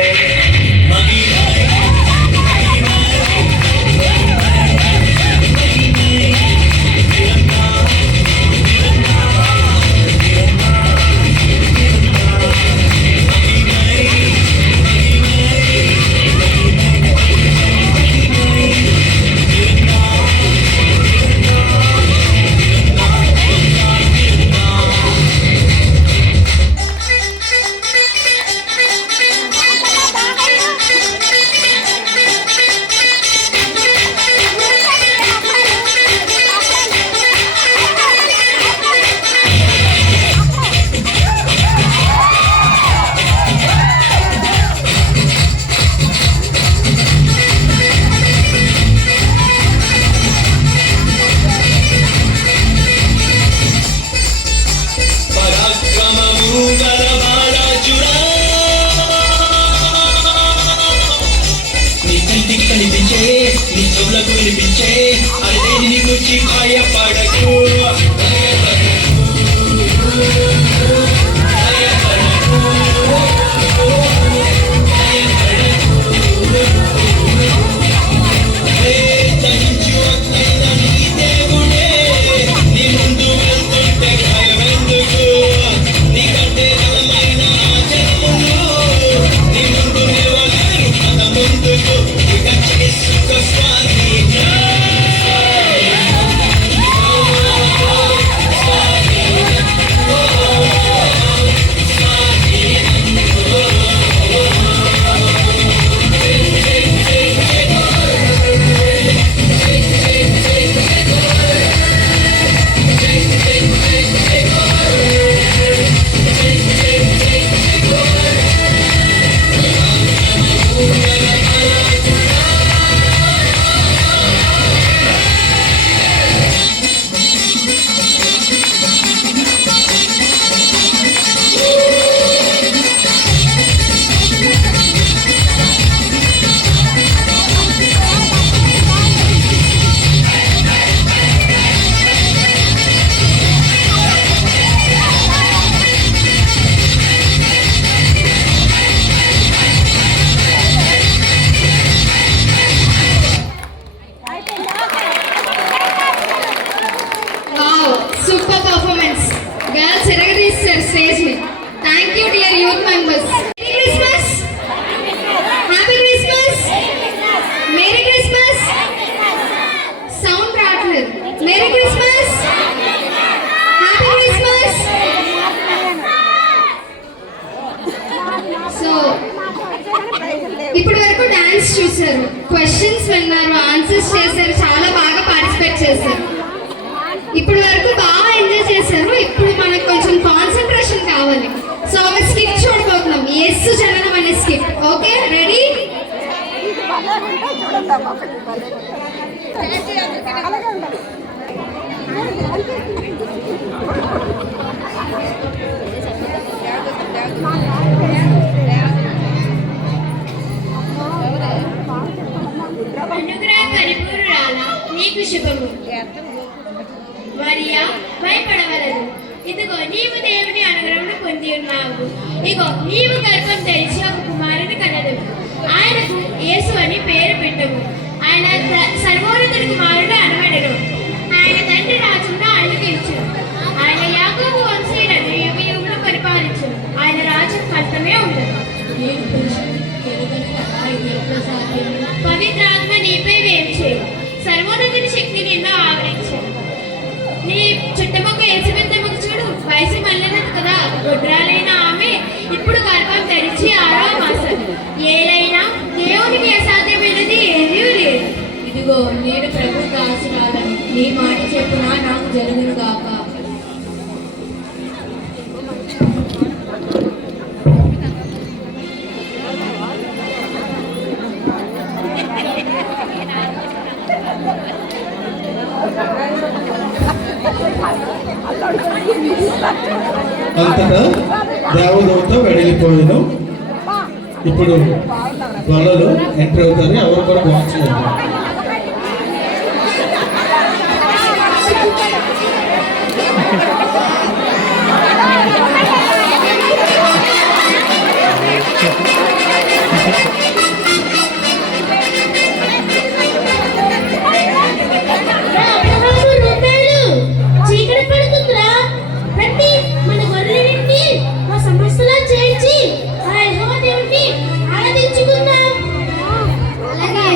నీ చెవులకు వినిపించే అదే నీ గురించి భయపడకు Super performance. Girls, eragadistaru stage ni. Thank you dear youth members. Merry Christmas. Happy Christmas. Merry Christmas. Sound rattle. Merry Christmas. Happy Christmas. So, ఇప్పుడు వరకు డాన్స్ చూసారు, క్వశ్చన్స్ విన్నారు, ఆన్సర్స్ చేశారు, చాలా బాగా పార్టిసిపేట్ చేశారు. ఇప్పుడు వరకు బాగా ఎంజాయ్ చేశారు. ఇప్పుడు మనకు కొంచెం కాన్సన్ట్రేషన్ కావాలి. సో ఒక స్కిట్ చూడబోతున్నాం, ఎస్ జననం అనే స్కిట్. Okay, ready? అనుగ్రహ పరిపూర్ణాల నీకు శుభము. మరియా, భయపడవలదు, ఇదిగో నీవు దేవుని అనుగ్రహమును పొంది ఉన్నావు. ఇగో నీవు గర్భం ధరించి ఒక కుమారుని కనెదవు. ఆయనకు యేసు అని పేరు పెట్టవు. ఆయన సర్వోన్నతుడి కుమారుడు అనబడెను. ఆయన తండ్రి రాజును ఆయనకు ఇచ్చును. ఆయన యాకోబు వంశీయులను యుగయుగములు పరిపాలించును. ఆయన రాజ్యం ఫలితమే ఉండదు. పవిత్రాత్మ నీపై వేంచేను. సర్వోన్నతుని శక్తి నిన్ను ఆవరించను. నీ చుట్టమొక్క ఏసుబెత్తమ్మకు చూడు, వయసు మళ్ళనది కదా, గొడ్రాలైన ఆమె ఇప్పుడు గర్భం ధరించి 6వ మాసం. ఏలైనా దేవునికి అసాధ్యమైనది ఏదీ లేదు. ఇదిగో నేను ప్రభు దాసురాలను, నీ మాట చెప్పున నాకు జరుగును గాక. అంతటా దేవదూత వెడలిపోయెను. ఇప్పుడు గొల్లలు ఎంటర్ అవుతారు, ఎవరు కూడా వాచ్ చేయాలి. చీకటి పడుతుందిరా, రండి మన గొర్రెలన్నింటినీ మా సమస్యలా చేర్చి ఆ యెహోవా దేవుణ్ణి ఆరాధించుకుందాం. అలాగే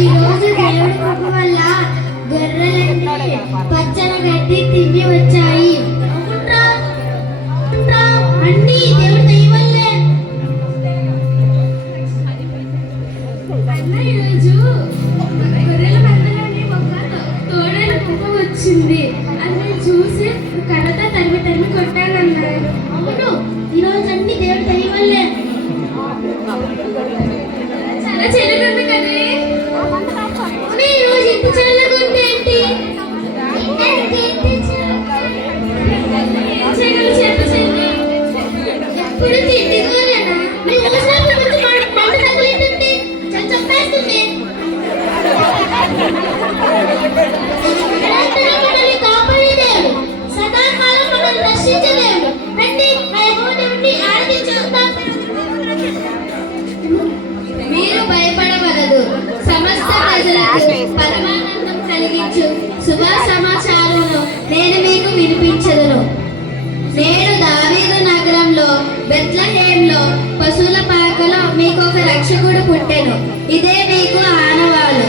ఈ రోజు దేవుడి కృప వల్ల గొర్రెలన్నీ పచ్చని గడ్డి తిని వచ్చాయి. అవునురా, అవునురా, అన్నీ దేవుడి దయ వల్లే. అన్న ఈరోజు గొర్రెల మందలోని ఒక తోడేలు కుక్క వచ్చింది. అది నేను చూసి కళ్ళతో తరిమి కొట్టానన్నారు. అవును, ఈరోజు అన్ని దేవుడి దయ వల్లే. చాలా చెల్లగుంది కదే. ఈరోజు ఇంత చల్లగుంది ఏంటి? ఎప్పుడు తిండిగోలేనా? నేను చూసినప్పుడు కొంచెం పంట తగిలిందండి, చంపేస్తుంది. మనల్ని కాపాడేదేవుడు, సదాకాలం మనల్ని రక్షించలేడు. రండి ఆ యెహోవా దేవుణ్ణి ఆరాధించుకుందాం. మీరు భయపడవలదు. సమస్త ప్రజలకు పరమానందం కలిగించు శుభ సమాచారమును నేను మీకు వినిపించదును. నేడు దావీదు నగరంలో బెత్లెహేంలో పశువుల పాకలో మీకు ఒక రక్షకుడు పుట్టెను. ఇదే మీకు ఆనవాలు.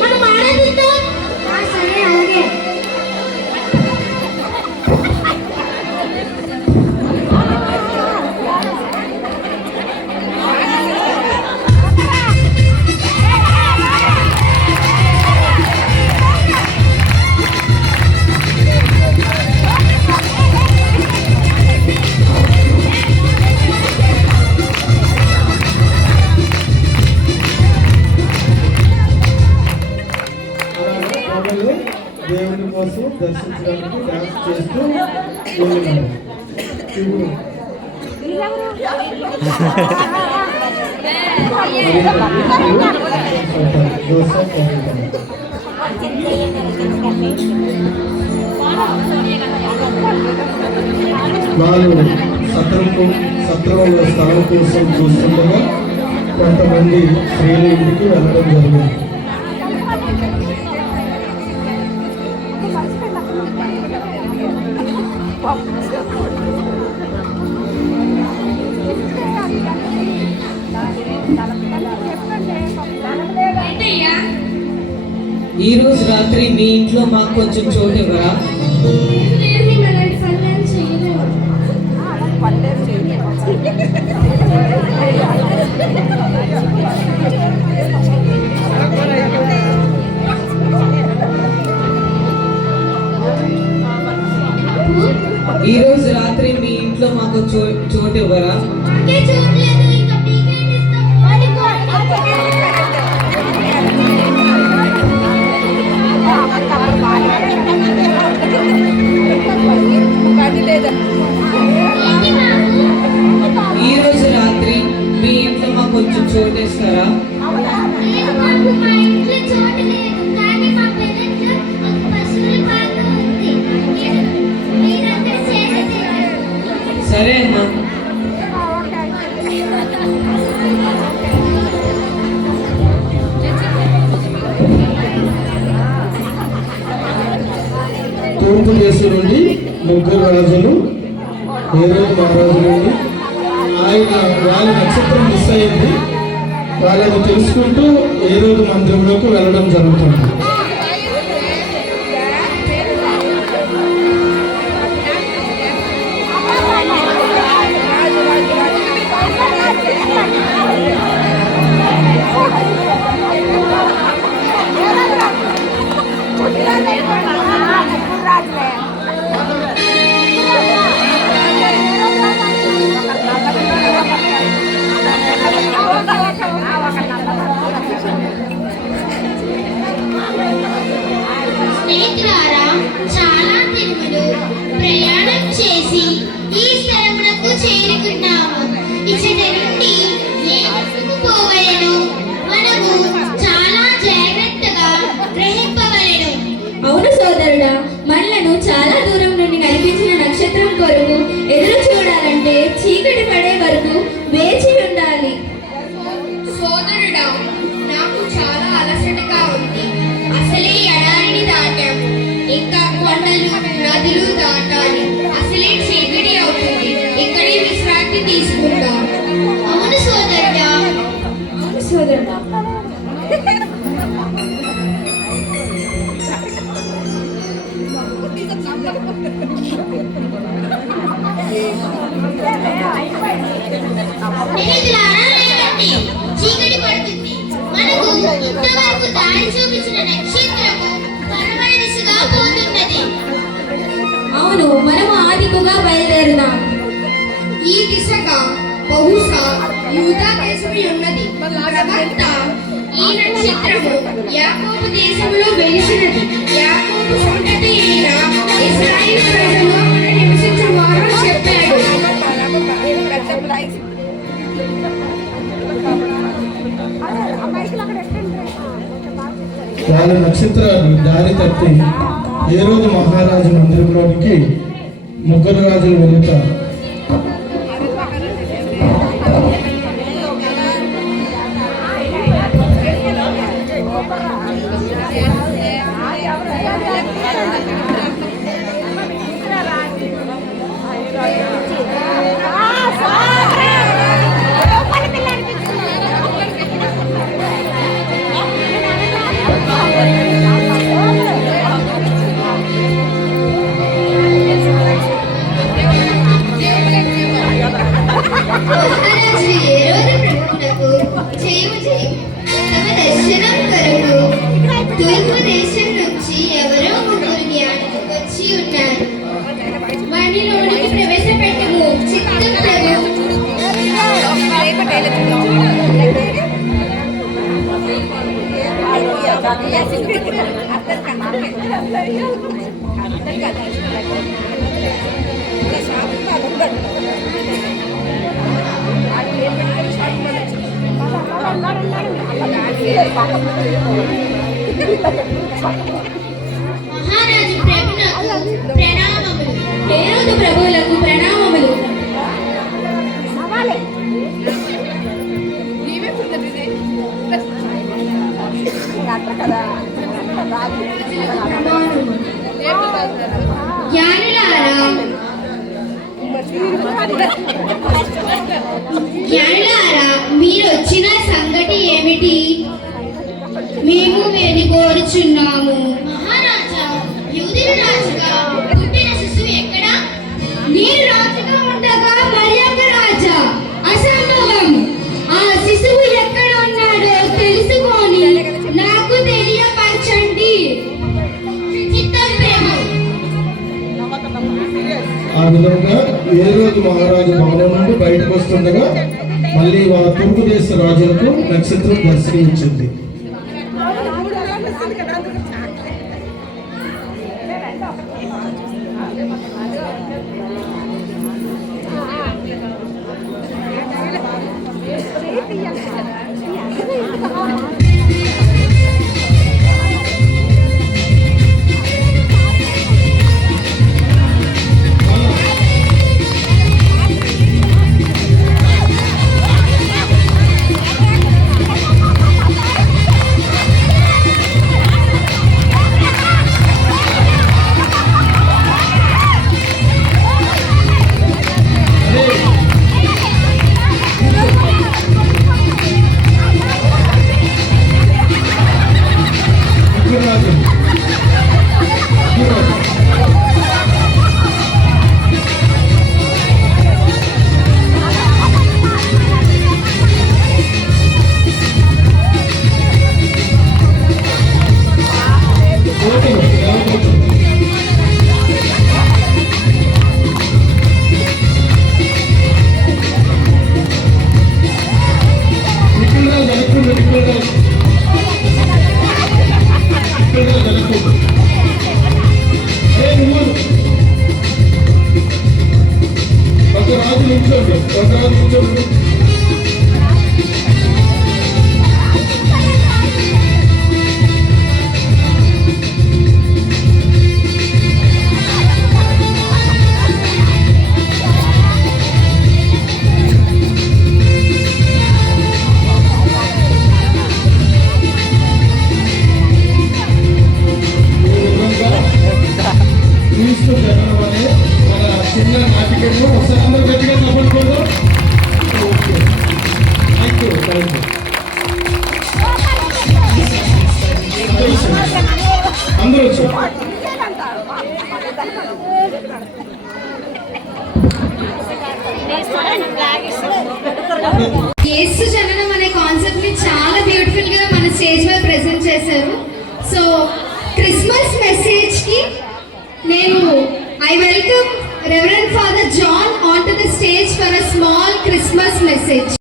మనం ఆరాధిద్దాం. సరే, అలాగే. దేవుని కోసం దర్శించడానికి డాన్స్ చేస్తూ వెళ్ళినాము. ఇప్పుడు జోసెఫ్ వాళ్ళు సత్రంలో స్థానం కోసం చూస్తుండగా కొంతమంది స్త్రీల ఇంటికి వెళ్ళడం జరిగింది. ఈ రోజు రాత్రి మీ ఇంట్లో మాకు కొంచెం చోటు ఇవ్వరా? ఈ రోజు రాత్రి మీ ఇంట్లో మాకు చోటు ఇవ్వరా? ఈ రోజు రాత్రి మీ ఇంట్లో మాకు కొంచెం చోటు ఇస్తారా? సరే అమ్మా. తూర్పు దేశం నుండి ముగ్గురు రాజులు, హేరోదు మహారాజు నుండి వాళ్ళ నక్షత్రం మిస్ అయింది. వాళ్ళని తెలుసుకుంటూ హేరోదు మందిరంలోకి వెళ్ళడం జరుగుతుంది. స్నేహితులారా, లేవండి. చీకటి పడుతుంది. మనకు ఇంతవరకు దారి చూపించిన నక్షత్రము పడమర దిశగా పోతున్నది. అవును, మనము ఆ దిక్కుగా బయలుదేరుదాం. ఈ దిశగా బహుశా యూదా దేశమే ఉన్నది. ప్రవక్త ఈ నక్షత్రము యాకోబు దేశంలో వెలిసినది. యాకోబు సంతతి అయిన ఇశ్రాయేలు ప్రజలు అక్కడ నివసించువారు అని చెప్పాడు. వాళ్ళ నక్షత్రాలు దారి తప్పి హేరోదు మహారాజు మందిరంలోనికి ముగ్గురు రాజులు వెళుతారు. మహారాజు హేరోదు ప్రభువునకు జయము జయము. తమ దర్శనం కొరకు తూర్పు దేశం నుంచి ఎవరో ముగ్గురు జ్ఞానులు వచ్చి ఉన్నారు. వారిలోనికి ప్రవేశపెట్టము. చిత్తం ప్రభు. మహారాజు ప్రభువునకు ప్రణామములు. హేరోదు ప్రభువులకు ప్రణామములు. జ్ఞానులారా, మీరు వచ్చిన సంగతి ఏమిటి? మేము వేడి కోరుచున్నాము. మహారాజా, యూదుల రాజుగా పుట్టిన శిశువు ఎక్కడా? నేను రాజుగా ఉండగా మరియమ్మ రాజా అసంభవం. ఆ శిశువు ఎక్కడ ఉన్నాడో తెలుసుకొని నాకు తెలియపరచండి. చిత్తం ప్రభు. ఆ విధంగా హేరోదు మహారాజు భవనం నుండి బయటకు వస్తుండగా మళ్ళీ వాళ్ళ తూర్పు దేశ రాజులకు నక్షత్రం దర్శనమిచ్చింది. అందరూ వచ్చారు. యేసు జననం అనే కాన్సెప్ట్ ని చాలా బ్యూటిఫుల్ గా మన స్టేజ్ మీద ప్రెజెంట్ చేశారు. సో క్రిస్మస్ మెసేజ్ కి నేను I welcome reverend father John on to the stage for a small Christmas message.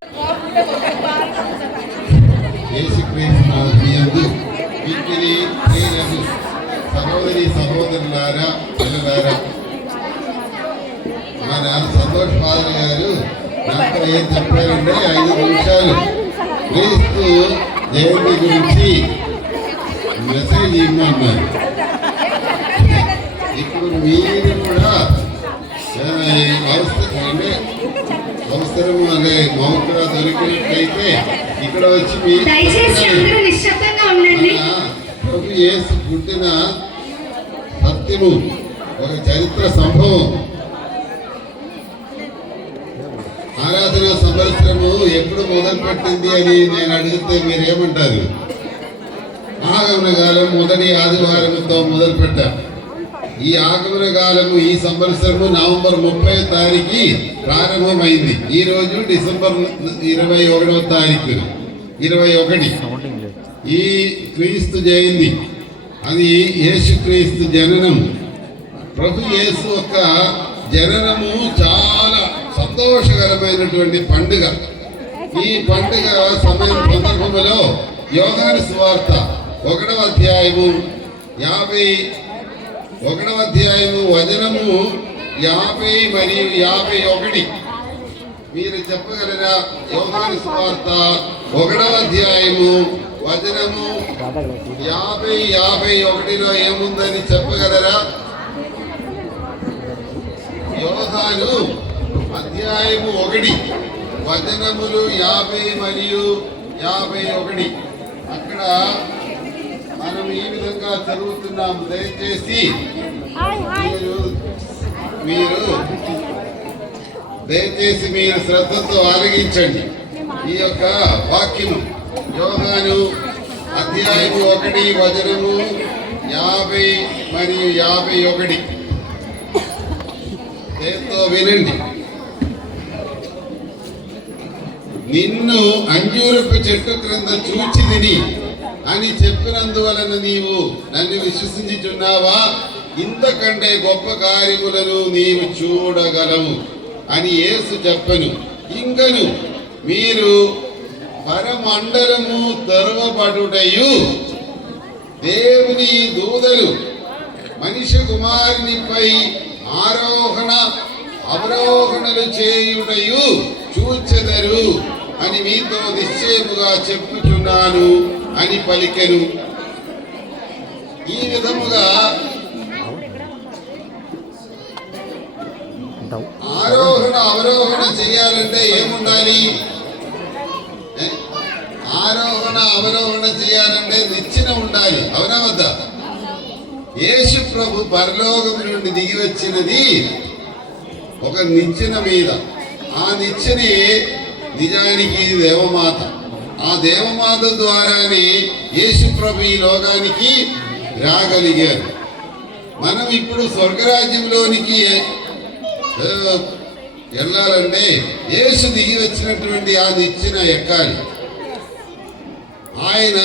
Yesukristu వీటిని ప్రియులకు సహోదరి సహోదరులారా పిల్లలారా, మన సంతోష్ ఫాదర్ గారు నాతో ఏం చెప్పారంటే 5 నిమిషాలు క్రీస్తు జయంతి గురించి మెసేజ్ ఇవ్వమన్నారు. ఇప్పుడు మీరు కూడా అవసరం అనే మౌఖరా దొరికినట్లయితే ఇక్కడ వచ్చి దయచేసి అందరూ నిశ్శబ్దంగా ఉండండి. ప్రభు యేసు పుట్టిన సత్యము ఒక చరిత్ర సంభవం. ఆరాధన సంవత్సరము ఎప్పుడు మొదలుపెట్టింది అని నేను అడిగితే మీరేమంటారు? ఆగమన కాలం మొదటి ఆదివారంతో మొదలు పెట్టారు. ఈ ఆగమన కాలము ఈ సంవత్సరము నవంబర్ 30వ తారీఖు ప్రారంభమైంది. ఈ రోజు డిసెంబర్ 21వ తారీఖు 21. ఈ క్రీస్తు జయంతి అది యేసుక్రీస్తు జననం. ప్రభు యేసు యొక్క జననము చాలా సంతోషకరమైనటువంటి పండుగ. ఈ పండుగ సందర్భంలో యోహాను సువార్త 1వ అధ్యాయము 51వ అధ్యాయము వచనము 50 మరియు 51 మీరు చెప్పగలరా? యోహాను సువార్త 1వ అధ్యాయము వచనము 50-51లో ఏముందని చెప్పగలరా? యోహాను అధ్యాయము 1 వచనములు 50 మరియు 51. అక్కడ మనం ఈ విధంగా చదువుతున్నాము. దయచేసి మీరు శ్రద్ధతో ఆలకించండి ఈ యొక్క వాక్యము. యోహాను అధ్యాయము 1 వచనము 50 మరియు 51 ఎంతో వినండి. నిన్ను అంజూరపు చెట్టు క్రింద చూచితిని అని చెప్పినందువలన నీవు నన్ను విశ్వసించుచున్నావా? ఇంతకంటే గొప్ప కార్యములను నీవు చూడగలవు అని యేసు చెప్పను. ఇంకను మీరు పరమండలము తెరవబడుటయు దేవుని దూతలు మనిషి కుమారునిపై ఆరోహణ అవరోహణలు చేయుటయు చూచెదరు అని మీతో నిశ్చయముగా చెప్పుచున్నాను అని పలికెను. ఈ విధముగా ఆరోహణ అవరోహణ చేయాలంటే ఏముండాలి? ఆరోహణ అవరోహణ చేయాలంటే నిచ్చెన ఉండాలి. అవునా వద్దా? యేసు ప్రభు పరలోకం నుండి దిగి వచ్చినది ఒక నిచ్చెన మీద. ఆ నిచ్చెనే నిజానికి దేవమాత. ఆ దేవమాత ద్వారానే యేసు ప్రభు ఈ లోకానికి రాగలిగారు. మనం ఇప్పుడు స్వర్గరాజ్యంలోనికి వెళ్ళాలంటే యేసు దిగి వచ్చినటువంటి ఆ నిచ్చెన ఎక్కాలి. ఆయన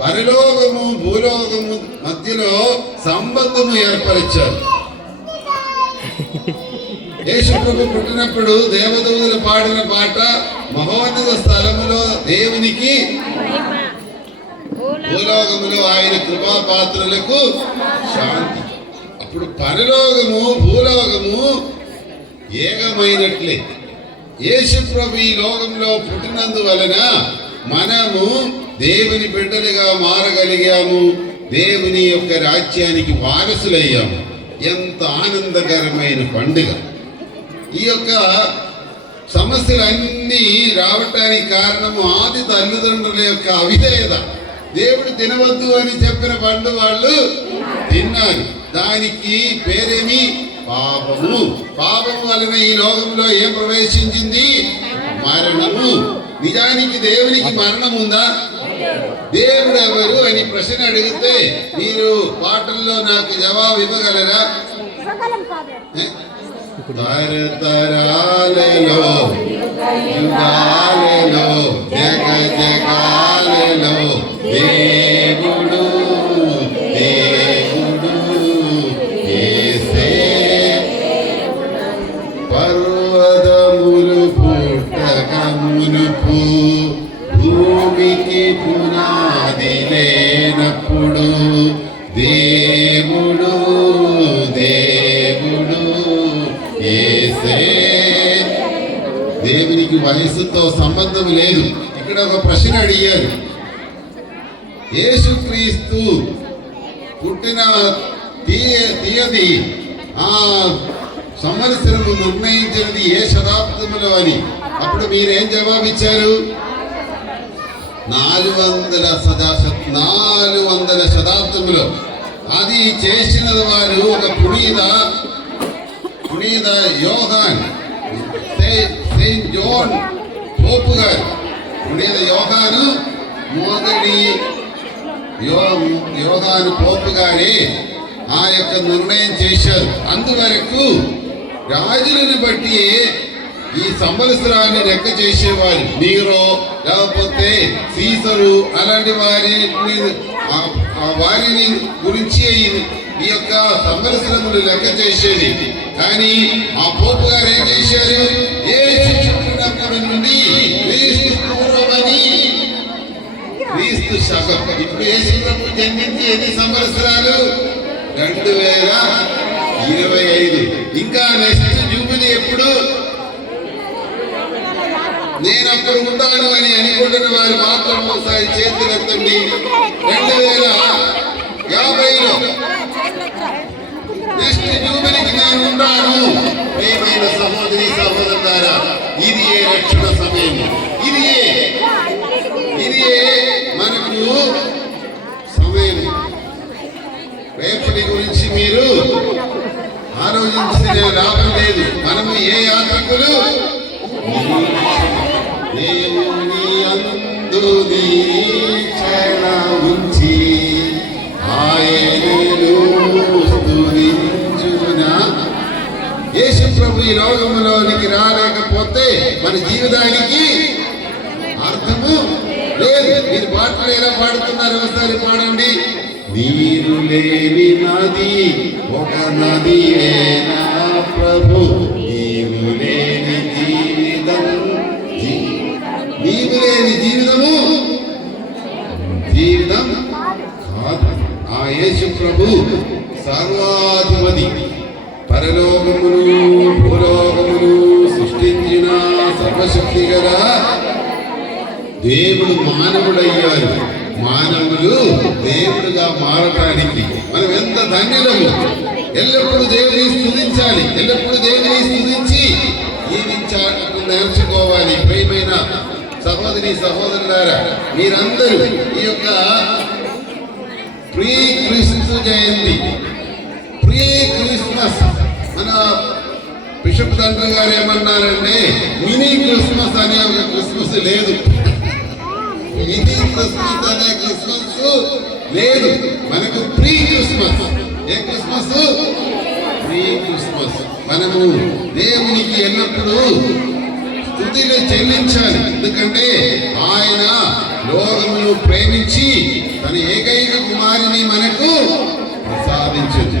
పరలోకము భూలోకము మధ్యలో సంబంధము ఏర్పరిచారు. యేసు ప్రభు పుట్టినప్పుడు దేవదూతలు పాడిన పాట మహోన్నత స్థలములో దేవునికి, భూలోకములో ఆయన కృపాపాత్రులకు శాంతి. అప్పుడు పరలోకము భూలోకము ఏకమైనట్లే. యేసు ప్రభు ఈ లోకంలో పుట్టినందువలన మనము దేవుని బిడ్డలుగా మారగలిగాము. దేవుని యొక్క రాజ్యానికి వారసులయ్యాము. ఎంత ఆనందకరమైన పండుగ! ఈ యొక్క సమస్యలన్నీ రావటానికి కారణము ఆది తల్లిదండ్రుల యొక్క అవిధేయత. దేవుడు తినవద్దు అని చెప్పిన పండు వాళ్ళు తిన్నారు. దానికి పేరేమి? పాపము. పాపము వలన ఈ లోకంలో ఏం ప్రవేశించింది? మరణము. నిజానికి దేవునికి మరణం ఉందా? దేవుడు ఎవరు అని ప్రశ్న అడిగితే మీరు పాటల్లో నాకు జవాబు ఇవ్వగలరా? తరతరాలలో యుగాలలో జగ జగాలలో దేవుడు దేవుడు యేసే. పర్వతములు పుట్టక మునుపు భూమికి పునాది లేనప్పుడు దేవుడు దేవుడు యేసే. దేవునికి వయసుతో సంబంధం లేదు. ఇక్కడ ఒక ప్రశ్న అడిగారు, యేసుక్రీస్తు పుట్టిన తీయది ఆ సంవత్సరము నిర్ణయించినది ఏ శతాబ్దములో అని. అప్పుడు మీరేం జవాబిచ్చారు? 400 శతాబ్దములో. అది చేసిన వారు ఒక పునీత యోహాన్, సెయింట్ జోన్ పోపు గారు. పునీత యోహాను మొదటి యోహాను పోపు గారే ఆ యొక్క నిర్ణయం చేశారు. అందువరకు రాజులను బట్టి ఈ సంవత్సరాన్ని లెక్క చేసేవారు. నీరో లేకపోతే సీసరు అలాంటి వారిని గురించి ఈ యొక్క సంవత్సరములు లెక్క చేసేది. కానీ ఆ పోపు గారు ఏం చేశారు? పుట్టినప్పటి నుండి క్రీస్తు పూర్వమని క్రీస్తు శకం. ఇప్పుడు యేసు ప్రభు జన్మించి ఎన్ని సంవత్సరాలు? 2025. ఇంకా నెక్స్ట్ జూబిలీ ఎప్పుడు? నేను అప్పుడు ఉంటాను అని అనుకుంటున్న వారు మాత్రం ఒకసారి చేతులెత్తండి. 2050లో నెక్స్ట్ జూబిలీకి నేను ఉంటాను. ప్రియమైన సహోదరి సహోదరులారా, ఇది ఏ రక్షణ సమయం, ఇది మనకు సమయం. రేపటి గురించి మీరు ఆలోచించిన లాభం లేదు. మనము ఏ యాత్రికులు? దేవుని యందు నిరీక్షణ ఉంచి ఆయనను స్తుతించున. యేసు ప్రభు ఈ లోకములోనికి రాలేకపోతే మన జీవితానికి అర్థము లేదు. మీరు పాటలు ఎలా పాడుతున్నారు? ఒకసారి పాడండి. నీరు లేని నది ఒక నదియేనా ప్రభు, నీవు లేని జీవితం, నీవు లేని జీవితం కాదు. ఆ యేసు ప్రభు సర్వాధిపతి, పరలోకమును భూలోకమును సృష్టించిన సర్వశక్తి గల దేవుడు మానవుడయ్యారు. మానవులు దేవుడుగా మారటానికి మనం ఎంత ధన్యులము. ఎల్లప్పుడూ దేవుని స్తుతించాలి, ఎల్లప్పుడూ దేవుని స్తుతించి జీవించాలని నేర్చుకోవాలి. ప్రియమైన సహోదరి సహోదరులారా, మీరందరూ ఈ యొక్క ప్రీ క్రిస్తు జయంతి, ప్రీ క్రిస్మస్, మన బిషప్ తండ్రి గారు ఏమన్నారంటే మినీ క్రిస్మస్ అనే ఒక క్రిస్మస్ లేదు. మినీ క్రిస్మస్ అనే క్రిస్మస్ లేదు. మనకు ప్రీ క్రిస్మస్. ఏ క్రిస్మస్? Pre Christmas. మనము దేవునికి ఎల్లప్పుడూ స్తుతిని చెల్లించాలి. ఎందుకంటే ఆయన లోకమును ప్రేమించి తన ఏకైక కుమారుని మనకు ప్రసాదించింది.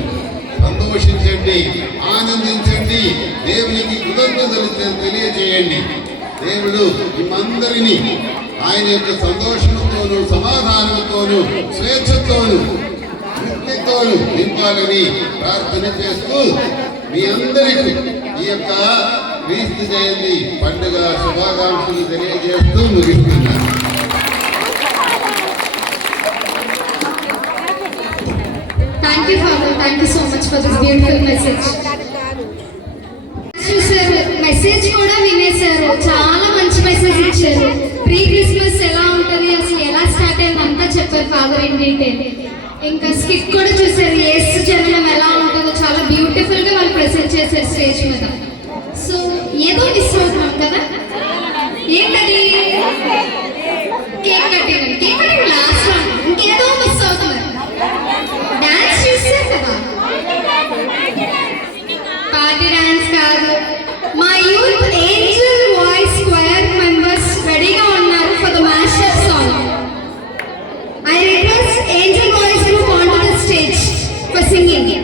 సంతోషించండి, ఆనందించండి, దేవునికి కృతజ్ఞతలు తెలియజేయండి. దేవుడు మిమ్మందరినీ ఆయన యొక్క సంతోషంతోనూ సమాధానంతోనూ స్వేచ్ఛతోనూ ముక్తితోనూ నింపాలని ప్రార్థన చేస్తూ మీ అందరికీ ఈ యొక్క క్రీస్తు జయంతి పండుగ శుభాకాంక్షలు తెలియజేస్తూ ముగిస్తున్నాను. Thank you, Father. Thank you so much for this beautiful message. Message కూడా వినేశారు. చాలా మంచి మెసేజ్ ఇచ్చారు. ప్రీ క్రిస్మస్ ఎలా ఉంటుంది, అసలు ఎలా స్టార్ట్ అయింది అంతా చెప్పారు ఫాదర్ ఇన్ డీటెయిల్. ఇంకా స్కిట్ కూడా చూసారు, యేసు జననం ఎలా ఉంటుందో చాలా బ్యూటిఫుల్ గా వాళ్ళు ప్రెజెంట్ చేశారు స్టేజ్ మీద. సో ఏదో మిస్ అవుతున్నాం కదా, ఏంటది? Cake cutting. Cake cutting party dance కాదు. మా youth Angel voice square members రెడీగా ఉన్నారు for the mashup song. I request Angel voice group on to the stage for singing.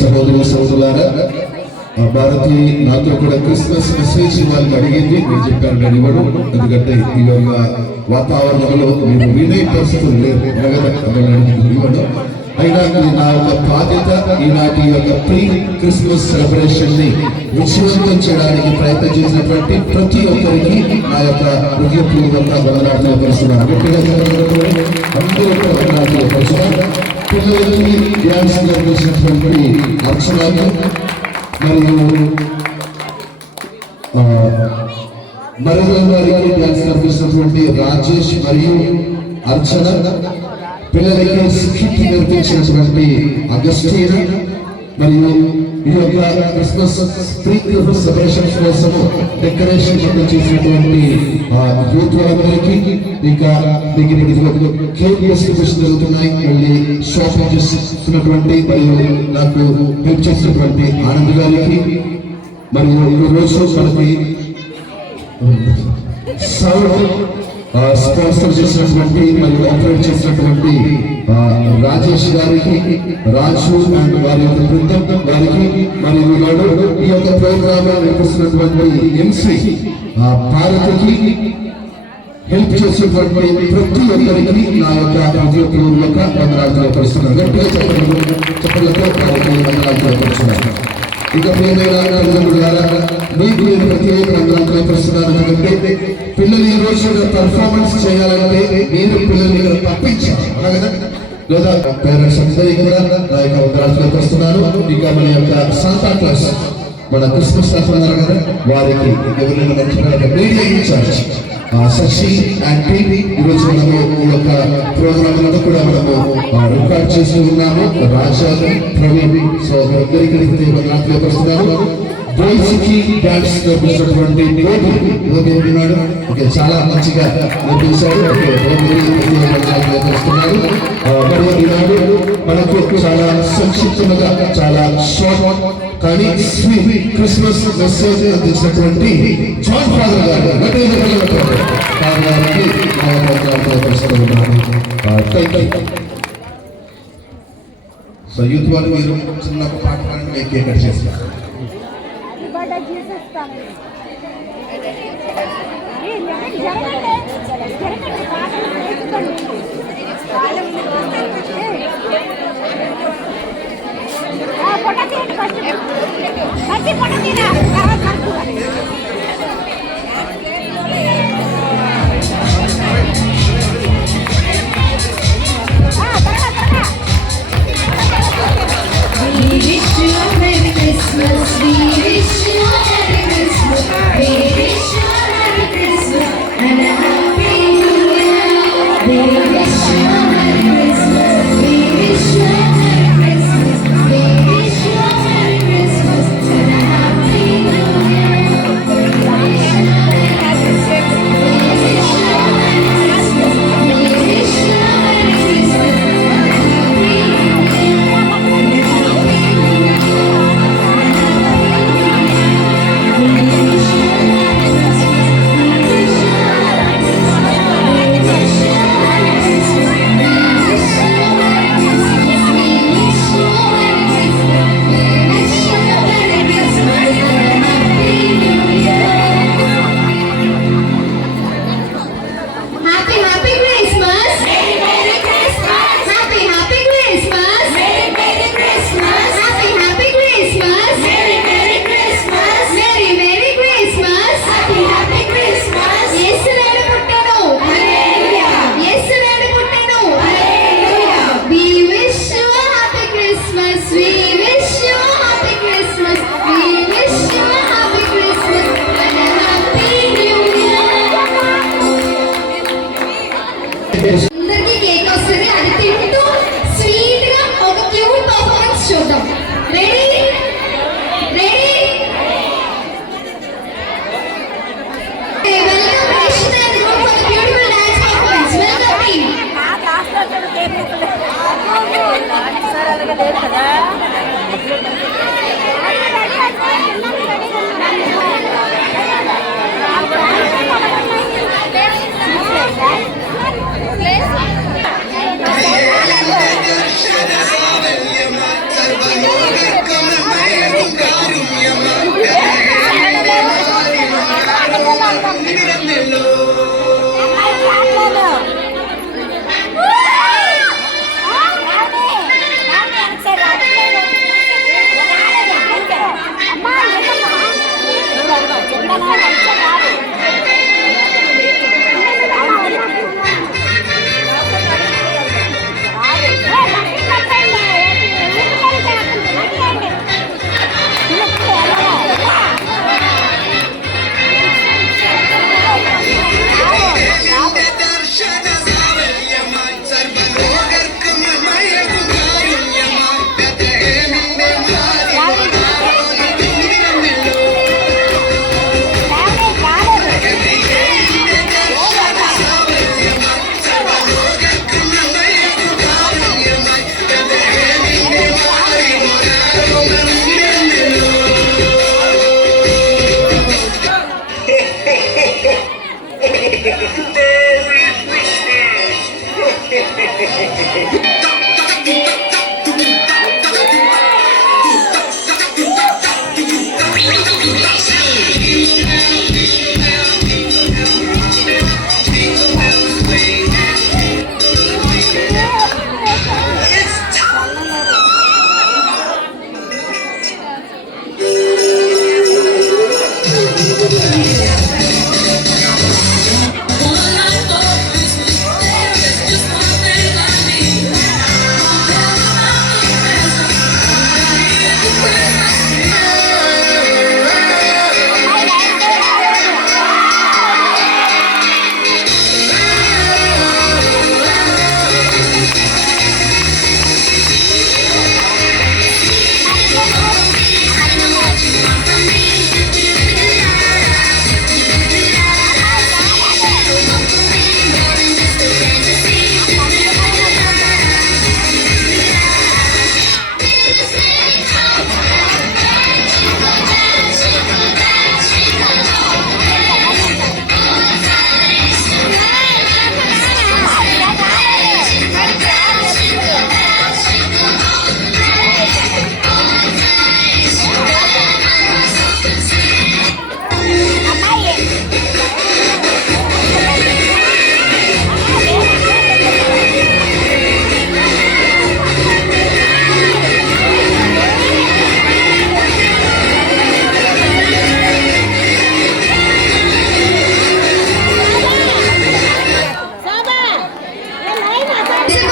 సహోదరి సహోదరులారా, భారతి నాతో కూడా క్రిస్మస్ మెసేజ్ వాళ్ళకి అడిగింది. మీరు చెప్పారు నేను ఇవ్వడం, ఎందుకంటే ఈ యొక్క వాతావరణంలో మీరు వినే పరిస్థితులు లేరు, ఇవ్వడం. అయినా నా యొక్క బాధ్యత ఈనాటి యొక్క ప్రీ క్రిస్మస్ సెలబ్రేషన్ ని విజయవంతం చేయడానికి ప్రయత్నం చేసినటువంటి ప్రతి ఒక్కరికి నా యొక్క హృదయపూర్వక వందనాలు తెలియపరుస్తున్నాను. అందరూ వందనాలు తెలియపరుస్తున్నాను. పిల్లలకి డ్యాన్స్ నిర్వహించినటువంటి అర్చనలు మరియు మరొక వారికి డ్యాన్స్ నిర్వహించినటువంటి రాజేష్ మరియు అర్చన, పిల్లలకి స్కిట్ నేర్పించినటువంటి అగస్టీనా, మరియు ఈ యొక్క క్రిస్మస్ ప్రీ క్రిస్మస్ సెలబ్రేషన్ కోసము డెకరేషన్ చేసినటువంటి యూత్ వాళ్ళందరికీ, ఇంకా దగ్గర కేక్ డిస్ట్రిబ్యూషన్ జరుగుతున్నాయి, మళ్ళీ షాపింగ్ చేస్తున్నటువంటి మరియు నాకు హెల్ప్ చేసినటువంటి ఆనంద్ గారికి, మరియు ఈ రోజు మనకి సౌండ్ స్పాన్సర్ చేసినటువంటి మరియు ఆపరేట్ చేసినటువంటి రాజేష్ గారికి, రాజు అండ్ వారి యొక్క బృందం వారికి, మరియు ఈనాడు ఈ యొక్క ప్రోగ్రామ్ నిర్వహిస్తున్నటువంటి ఎంసీ భారత్కి హెల్ప్ చేసేటువంటి ప్రతి ఒక్కరికి నా యొక్క హృదయపూర్వక వందనాలు తెలియపరుస్తున్నాను. గట్టిగా చెప్పలతో వారికి వందనాలు తెలియపరుస్తున్నాను. ఇక ప్రియమైన తల్లిదండ్రులారా, మీకు నేను ప్రత్యేక వందనాలు తెలియపరుస్తున్నాను. ఎందుకంటే పిల్లలు ఈ రోజు పర్ఫార్మెన్స్ చేయాలంటే మీరు పిల్లల్ని పంపించాలి, కదా, లేదా పేరెంట్స్ అందరికీ కూడా నా యొక్క వందనాలు తెలియపరుస్తున్నాను. ఇక మన యొక్క శాంతా క్లాస్ మన క్రిస్మస్ ఉన్నారు కదా, వారికి ఎవరైనా మంచి media incharge Shashi and TV ఈరోజు మనము ఈ యొక్క ప్రోగ్రాంలను కూడా మనము రికార్డ్ చేస్తూ ఉన్నాము. రాజా ప్రవీణ్, సో అందరికీ తెలియపరుస్తున్నాను. బాయ్స్ కి డాన్స్ నేర్పించినటువంటి ఉన్నాడు, ఓకే, చాలా మంచిగా నేర్పించాడు. తెలియపరుస్తున్నారు. మరియు ఈనాడు మనకు చాలా సంక్షిప్తంగా, చాలా షార్ట్ కానీ స్వీట్ క్రిస్మస్ మెసేజ్ అందించినటువంటి జాన్ ఫాదర్ గారు సో యూత్ వాళ్ళు మీరు చిన్న పాట పాడండి, మేము కేక్ కట్ చేస్తాం. అందరికీ కేక్ వస్తుంది, అది తింటూ స్వీట్ గా ఒక క్యూట్ పర్ఫార్మెన్స్ చూద్దాం. Ready ready welcome Rishith and group for the beautiful dance performance. Welcome team. सर्वलोक David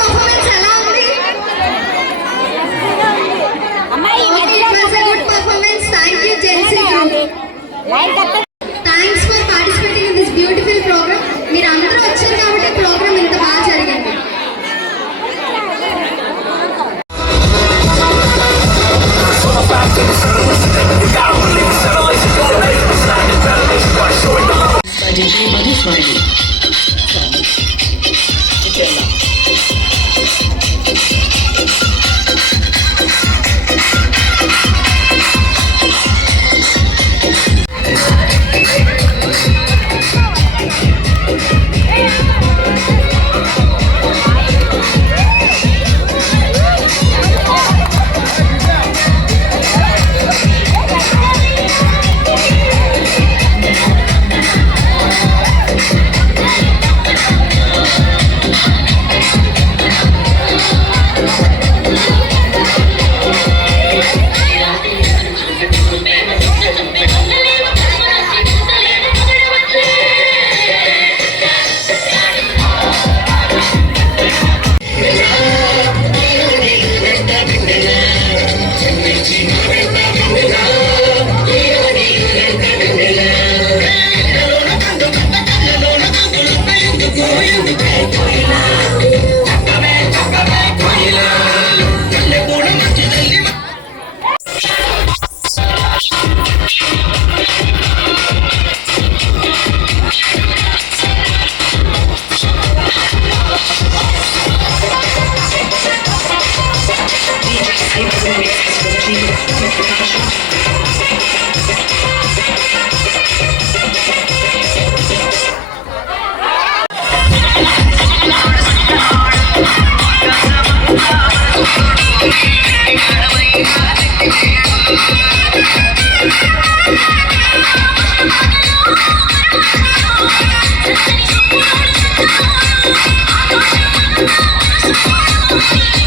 పర్ఫార్మెన్స్ ఎలా ఉంది? It was a good performance. Thank you Jency. Thanks for participating in this beautiful programme. మీరు అందరూ వచ్చారు కాబట్టి ప్రోగ్రామ్ ఇంత బాగా జరిగింది. Thank you.